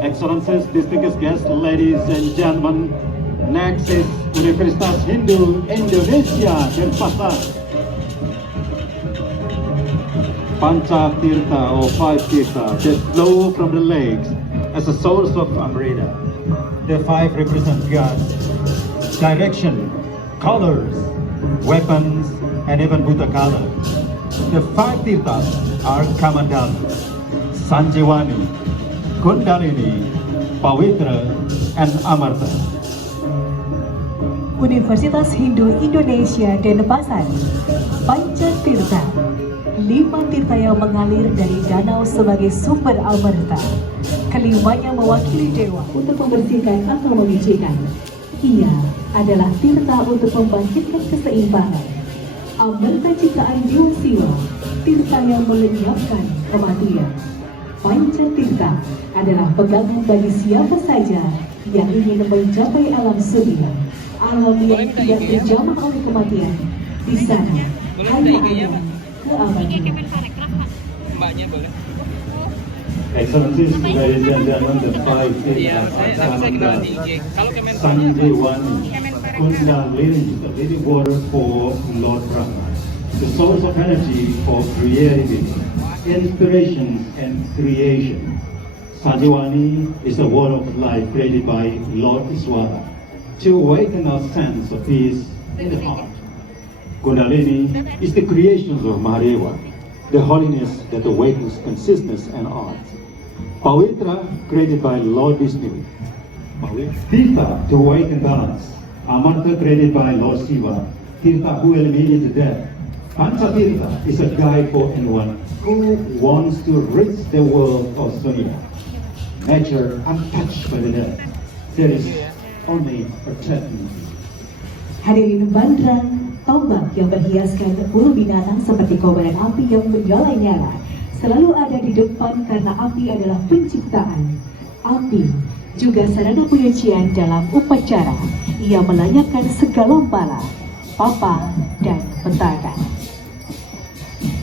Excellencies, distinguished guests, ladies and gentlemen, next is Universitas Hindu Indonesia Denpasar. Panca Tirta or five Tirta that flow from the lakes as a source of Amrita. The five represent God, direction, colors, weapons, and even Buddha color. The five tirthas are Kamandala, Sanjivani, Kundalini, Pawitra, and Amarta. Universitas Hindu Indonesia Denpasar, Pancatirta, 5 tirta yang mengalir dari danau sebagai sumber amarta. Kelimanya mewakili dewa untuk membersihkan atau menyucikan. Ia adalah tirta untuk membangkitkan keseimbangan. Amarta ciptaan Dewa Siwa, tirta yang melenyapkan kematian. Pancatirta adalah pegangan bagi siapa saja yang ingin mencapai alam surya, alam yang tidak terjamah oleh kematian. Di sana hanya ada keabadian. Mbaknya boleh. Excellencies, ladies and gentlemen, the five Iya, tirthas are saya kenal Kamandala, di IG. Kalau Kemenpora Sanjivani, Kundalini, the living water for Lord Brahma, the source of energy for creativity, inspiration and creation. Sanjivani is the word of life created by Lord Iswara to awaken our sense of peace in the heart. Kundalini is the creations of Mahadeva, the holiness that awakens consciousness and art. Pawitra, created by Lord Vishnu. Tirtha, to awaken balance. Amarta, created by Lord Shiva. Tirtha, who eliminated death. Panchatirtha is a guide for anyone who wants to reach the world of Sunya. Nature untouched by the death. There is only eternity. Hadirin bandrang, tombak yang berhiaskan bulu binatang seperti kobaran api yang menyala-nyala selalu ada di depan karena api adalah penciptaan. Api juga sarana penyucian dalam upacara. Ia melayakkan segalompala, papa, dan petaka.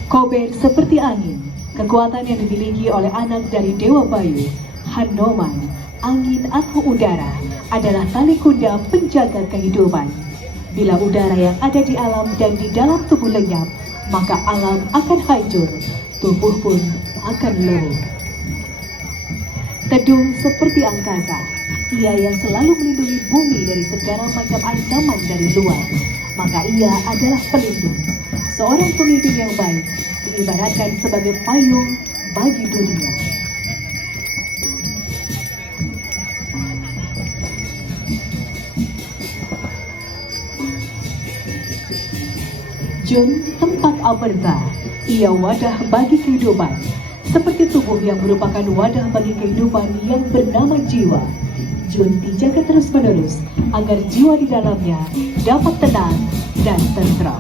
Kober seperti angin, kekuatan yang dimiliki oleh anak dari Dewa Bayu, Hanoman, angin atau udara, adalah tali kunda penjaga kehidupan. Bila udara yang ada di alam dan di dalam tubuh lenyap, maka alam akan hancur, tubuh pun akan lenyap. Tedung seperti angkasa, ia yang selalu melindungi bumi dari segala macam ancaman dari luar, maka ia adalah pelindung. Seorang pemimpin yang baik diibaratkan sebagai payung bagi dunia. Jun, tempat amarta, ia wadah bagi kehidupan, seperti tubuh yang merupakan wadah bagi kehidupan yang bernama jiwa. Jun dijaga terus-menerus agar jiwa di dalamnya dapat tenang dan tentram.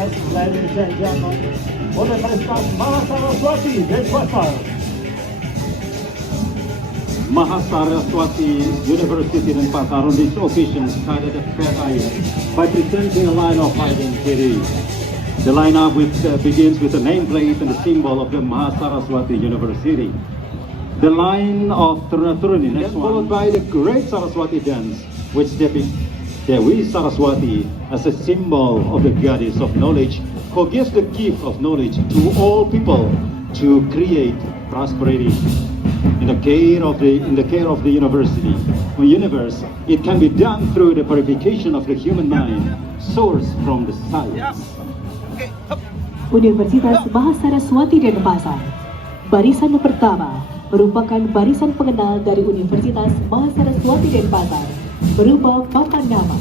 Yes, ladies and gentlemen, Universitas Mahasaraswati Denpasar. Mahasaraswati University Denpasar on this occasion started the fair by presenting a line of fighting series. The lineup begins with the nameplate and the symbol of the Mahasaraswati University. The line of Turna-Turuni next followed by the Great Saraswati Dance, which depicts Dewi Saraswati as a symbol of the goddess of knowledge, who gives the gift of knowledge to all people to create prosperity. In the care of the university, or universe, it can be done through the purification of the human mind, sourced from the science. Universitas Mahasaraswati Denpasar. Barisan pertama merupakan barisan pengenal dari Universitas Mahasaraswati Denpasar berupa papan nama,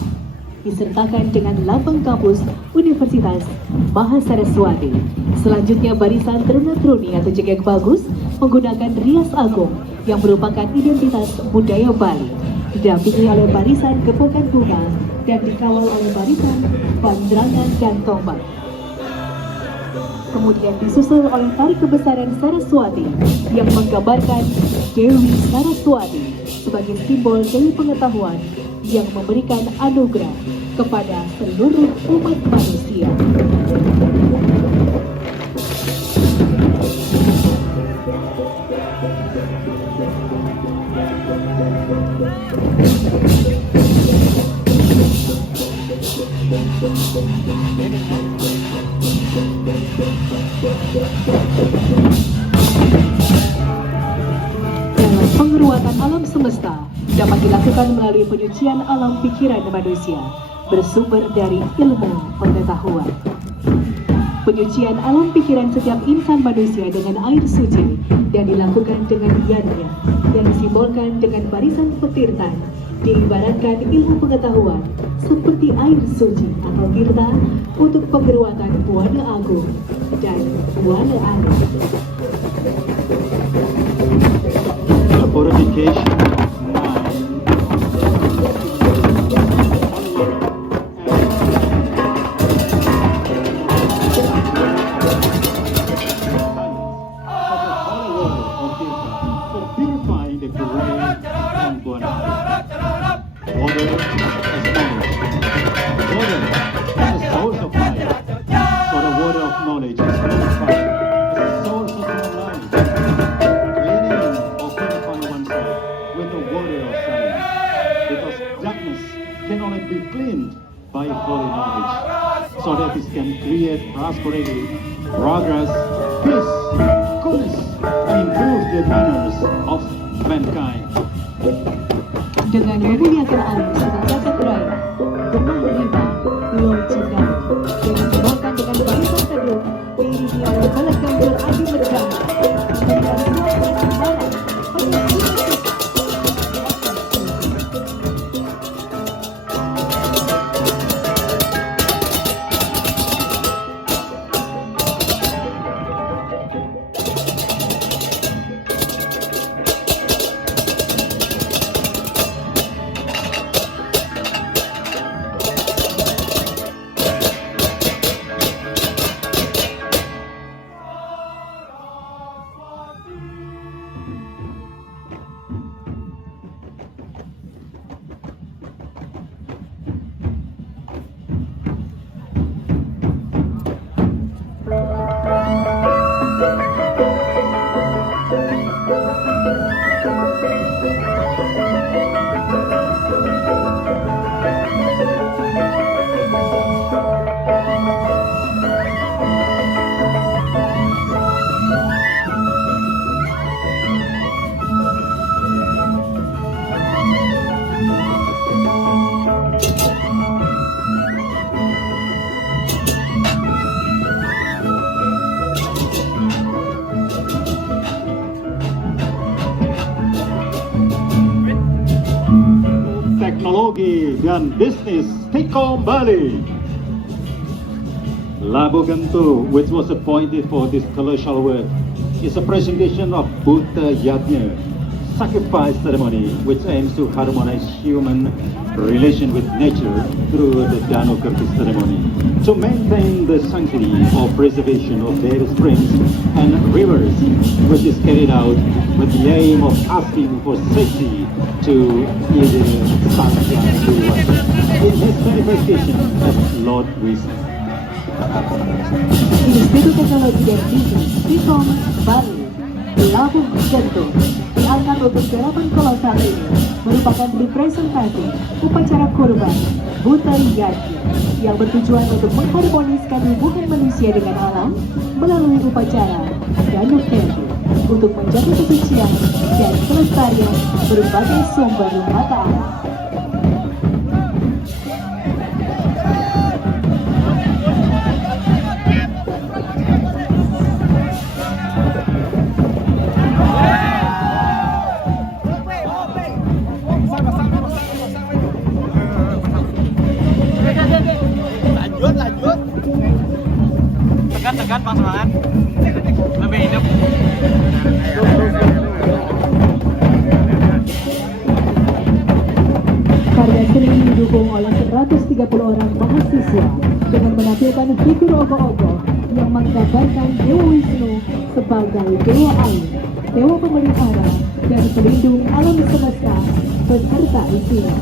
disertakan dengan lambang kampus Universitas Mahasaraswati. Selanjutnya barisan Turna-Turuni atau cengkeh bagus menggunakan rias agung yang merupakan identitas budaya Bali, didampingi oleh barisan gepokan bunga dan dikawal oleh barisan bandrangan dan tombak. Kemudian disusul oleh tari kebesaran Saraswati yang menggambarkan Dewi Saraswati sebagai simbol Dewi pengetahuan yang memberikan anugerah kepada seluruh umat manusia. Dalam pengeruatan alam semesta dapat dilakukan melalui penyucian alam pikiran manusia bersumber dari ilmu pengetahuan. Penyucian alam pikiran setiap insan manusia dengan air suci dan dilakukan dengan yannya yang disimbolkan dengan barisan petirtan, diibaratkan ilmu pengetahuan seperti air suci atau tirta untuk pengeruatan buana agung dan buana agung. The purification so that it can create prosperity, progress, peace, goodness, and improve the manners of mankind. Dengan memuliakan air sebagai raya, gemah lima, pulau Cendana, yang dibawakan dengan barisan teduh, diiringi oleh balet gambir adi mergana, dan suasana barat, teknologi dan bisnis Tikkom Bali. Labu Gantu, which was appointed for this colossal work, is a presentation of Buddha Yajna, sacrifice ceremony, which aims to harmonize human relation with nature through the Dano Kirti ceremony, to maintain the sanctity or preservation of their springs and rivers, which is carried out with the aim of asking for safety to either in his manifestation as Lord Wisnu. Institut Teknologi dan Bisnis Sikom Bali Labuh Jantung diangkat untuk gerakan kolosal ini merupakan representasi upacara kurban Buta Yaki yang bertujuan untuk mengharmoniskan hubungan manusia dengan alam melalui upacara Dano Kirti untuk menjaga kesucian dan kelestarian berbagai sumber mata air. Lanjut. Tekan pasangan. Lebih hidup. Karya seni ini didukung oleh 130 orang mahasiswa dengan menampilkan figur ogoh-ogoh yang menggambarkan Dewa Wisnu sebagai dewa air, dewa pemelihara dan pelindung alam semesta beserta isinya.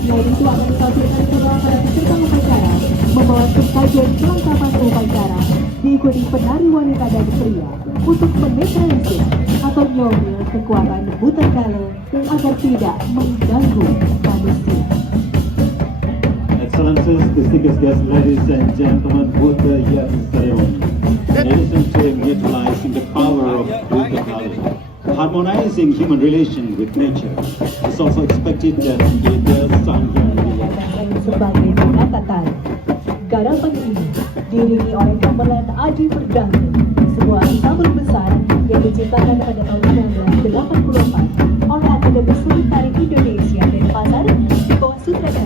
Selain itu akan ditampilkan pula para peserta upacara membawa sesajen kelengkapan upacara diikuti penari wanita dan pria untuk menetralisir atau nyomil kekuatan buta kala agar tidak mengganggu manusia. Excellencies, distinguished guests, ladies and gentlemen, Buddha Yaki ceremony. In addition to utilizing the power of Buddha Kala, harmonizing human relation with nature, it's also expected that the Sanghyang Sebagai pengatatan, garapan ini diiringi oleh gamelan Adi Perdana, sebuah ensemble besar yang diciptakan pada tahun 1984 oleh Akademi Seni Tari Indonesia dan Pasar di bawah sutradara.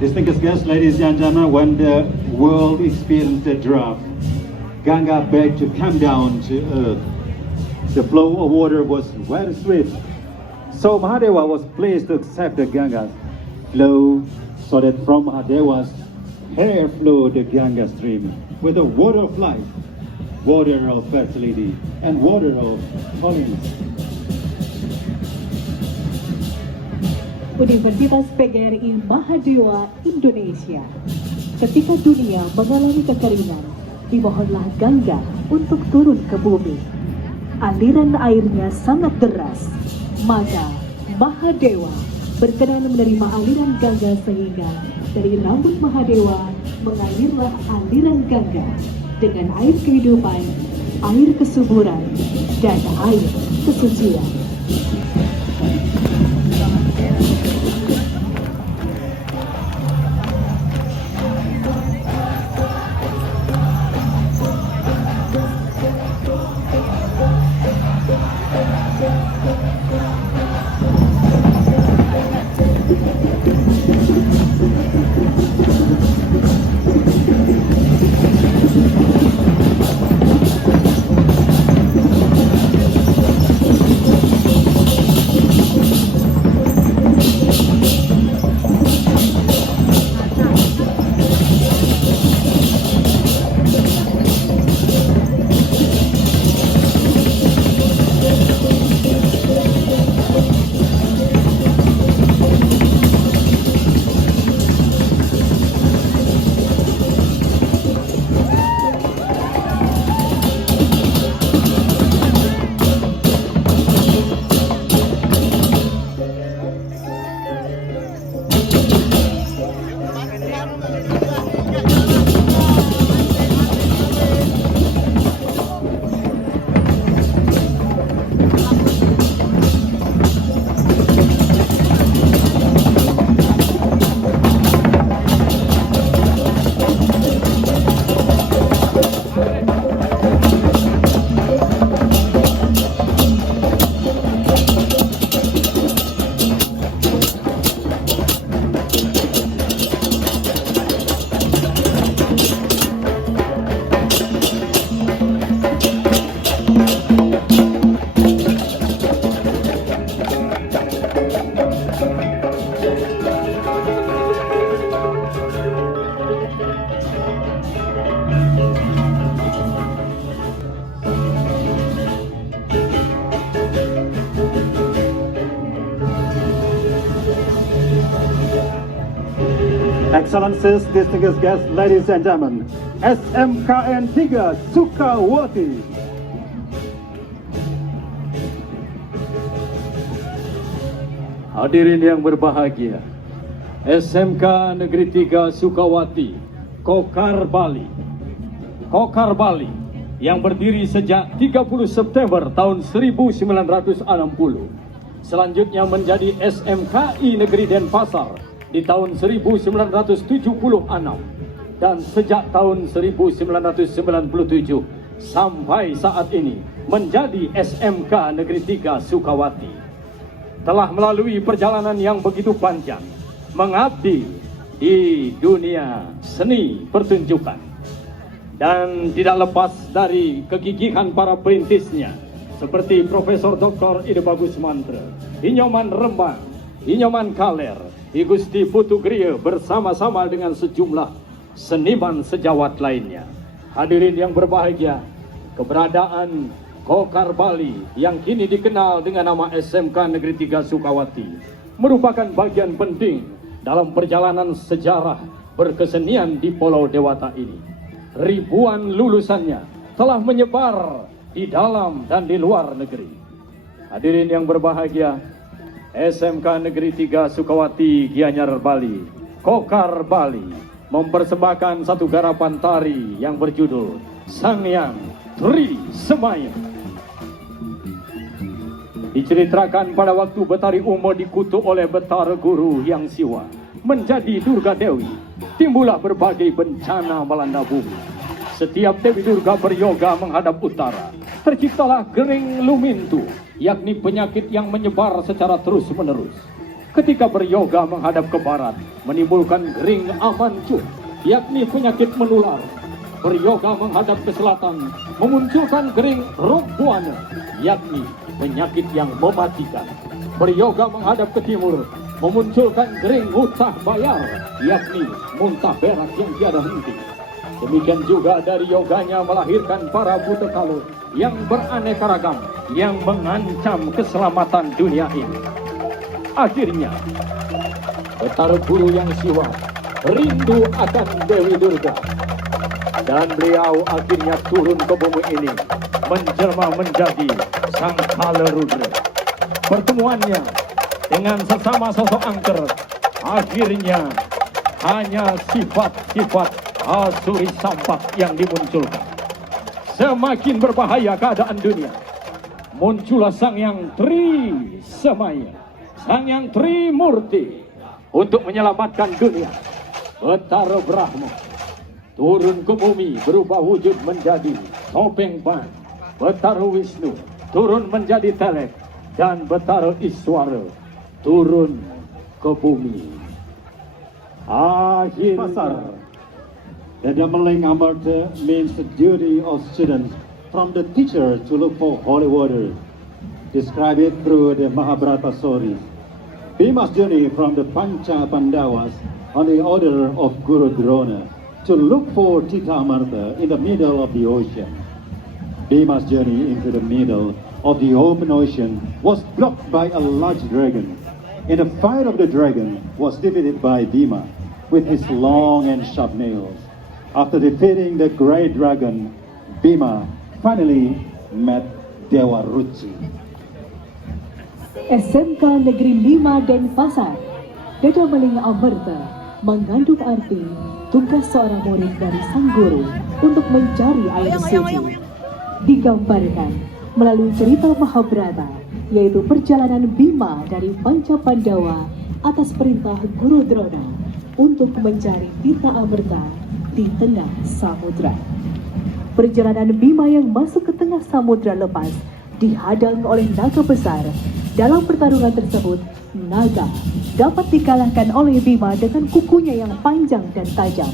Distinguished guests, ladies and gentlemen, when the world experienced the drought, Ganga begged to come down to earth. The flow of water was very swift, So Mahadeva was pleased to accept the Ganga's flow, so that from Mahadeva's hair flowed the Ganga stream with the water of life, water of fertility, and water of holiness. Universitas PGRI Mahadewa Indonesia. Ketika dunia mengalami kekeringan, dimohonlah Gangga untuk turun ke bumi. Aliran airnya sangat deras, maka Mahadewa berkenan menerima aliran Gangga sehingga dari rambut Mahadewa mengalirlah aliran Gangga dengan air kehidupan, air kesuburan, dan air kesucian. Excellencies, distinguished guests, ladies and gentlemen, SMKN 3 Sukawati. Hadirin yang berbahagia, SMK Negeri 3 Sukawati, Kokar Bali. Kokar Bali yang berdiri sejak 30 September tahun 1960. Selanjutnya menjadi SMKI Negeri Denpasar di tahun 1976 dan sejak tahun 1997 sampai saat ini menjadi SMK Negeri 3 Sukawati. Telah melalui perjalanan yang begitu panjang mengabdi di dunia seni pertunjukan dan tidak lepas dari kegigihan para perintisnya seperti Profesor Dr. Ide Bagus Mantra, Inyoman Rembang, Inyoman Kaler, I Gusti Putu Griya bersama-sama dengan sejumlah seniman sejawat lainnya. Hadirin yang berbahagia, keberadaan Kokar Bali yang kini dikenal dengan nama SMK Negeri 3 Sukawati merupakan bagian penting dalam perjalanan sejarah berkesenian di Pulau Dewata ini. Ribuan lulusannya telah menyebar di dalam dan di luar negeri. Hadirin yang berbahagia, SMK Negeri 3 Sukawati Gianyar Bali, Kokar Bali, mempersembahkan satu garapan tari yang berjudul Sangyang Tri Semayang. Diceritakan pada waktu Betari Umo dikutuk oleh Betara Guru Hyang Siwa menjadi Durga Dewi, timbullah berbagai bencana melanda bumi. Setiap Dewi Durga beryoga menghadap utara, terciptalah Gering Lumintu, yakni penyakit yang menyebar secara terus-menerus. Ketika beryoga menghadap ke barat, menimbulkan Gering Amancu, yakni penyakit menular. Beryoga menghadap ke selatan, memunculkan Gering Robuana, yakni penyakit yang mematikan. beryoga menghadap ke timur, memunculkan gering mutah bayar, yakni muntah berak yang tiada henti. Demikian juga dari yoganya melahirkan para buta kalu yang beraneka ragam, yang mengancam keselamatan dunia ini. Akhirnya, Betara Guru yang siwa rindu akan Dewi Durga, dan beliau akhirnya turun ke bumi ini menjelma menjadi Sang Kala Rudra. Pertemuannya dengan sesama sosok angker akhirnya hanya sifat-sifat Asuri Sampak yang dimunculkan. Semakin berbahaya keadaan dunia, muncullah Sang Yang Tri Semaya, Sang Yang Tri Murti untuk menyelamatkan dunia. Betara Brahma turun ke bumi berubah wujud menjadi topeng ban. Betara Wisnu turun menjadi telek, dan Betara Iswara turun ke bumi. Pasar. The Dhammaling Amarta means the duty of students from the teacher to look for holy water. Describe it through the Mahabharata stories. Bhima's journey from the Pancha Pandavas on the order of Guru Drona to look for Tita Amarta in the middle of the ocean. Bhima's journey into the middle of the open ocean was blocked by a large dragon. In the fight of the dragon was defeated by Bhima with his long and sharp nails. After defeating the great dragon, Bhima finally met Dewa Ruci. SMK Negeri 5 Denpasar, Dhammaling Amarta mengandung arti tugas seorang murid dari sang guru untuk mencari air suci. Digambarkan melalui cerita Mahabharata, yaitu perjalanan Bhima dari Panca Pandawa atas perintah Guru Drona untuk mencari Tita Amarta di tengah samudra. Perjalanan Bhima yang masuk ke tengah samudra lepas dihadang oleh naga besar. Dalam pertarungan tersebut, naga dapat dikalahkan oleh Bhima dengan kukunya yang panjang dan tajam.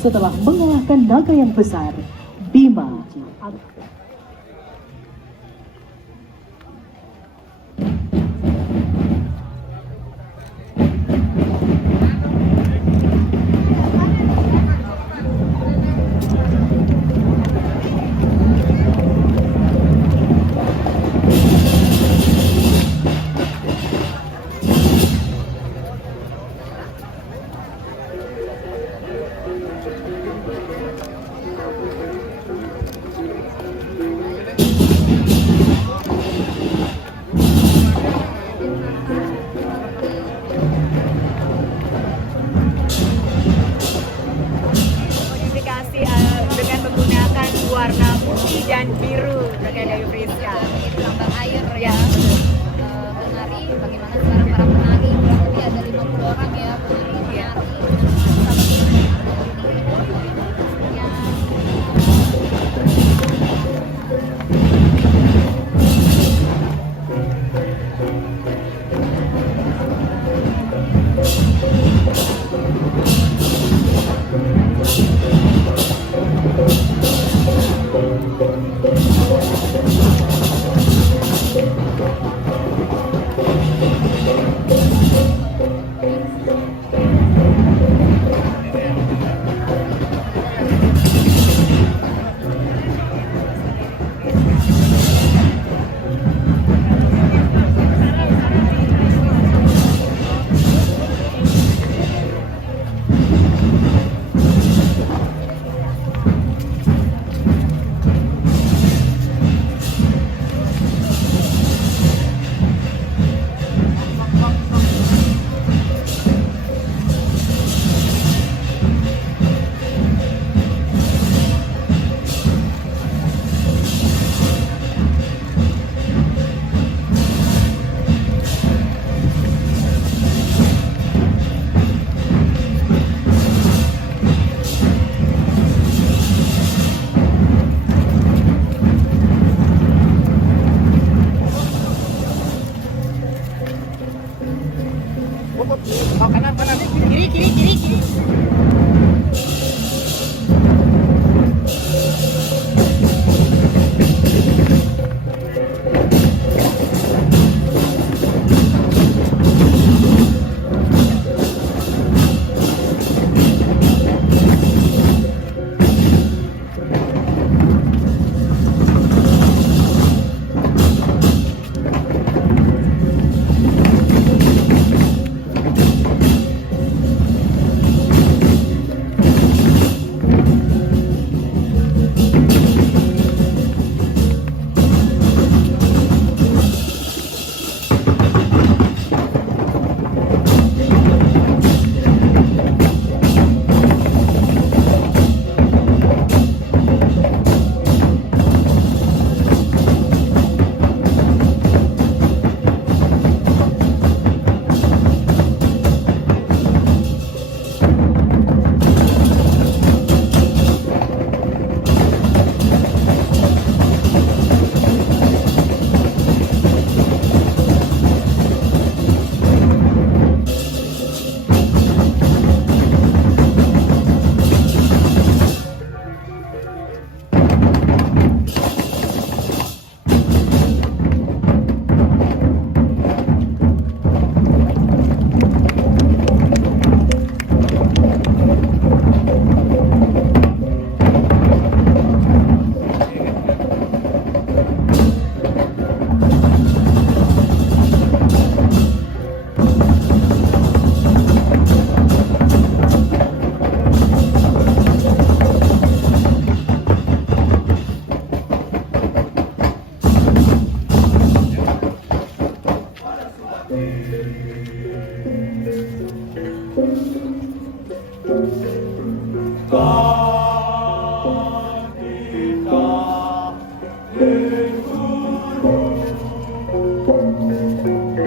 Setelah mengalahkan naga yang besar, Bhima dengan menggunakan warna putih dan biru sebagai Dewi Priska. Itu lambang air Ya. Penari, bagaimana sekarang para penari kurang lebih ada 50 orang ya penari. Ya.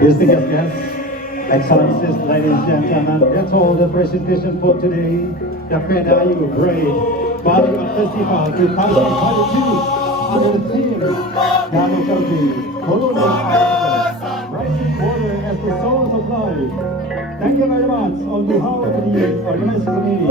Distinguished guests, Excellencies, ladies and gentlemen, that's all the presentation for today. The PDAYU Great Bali Art Festival 2022 under the theme Dano Karti, Kolonial Art, Rising Water as the Source of Life. Thank you very much on behalf of the organizing committee.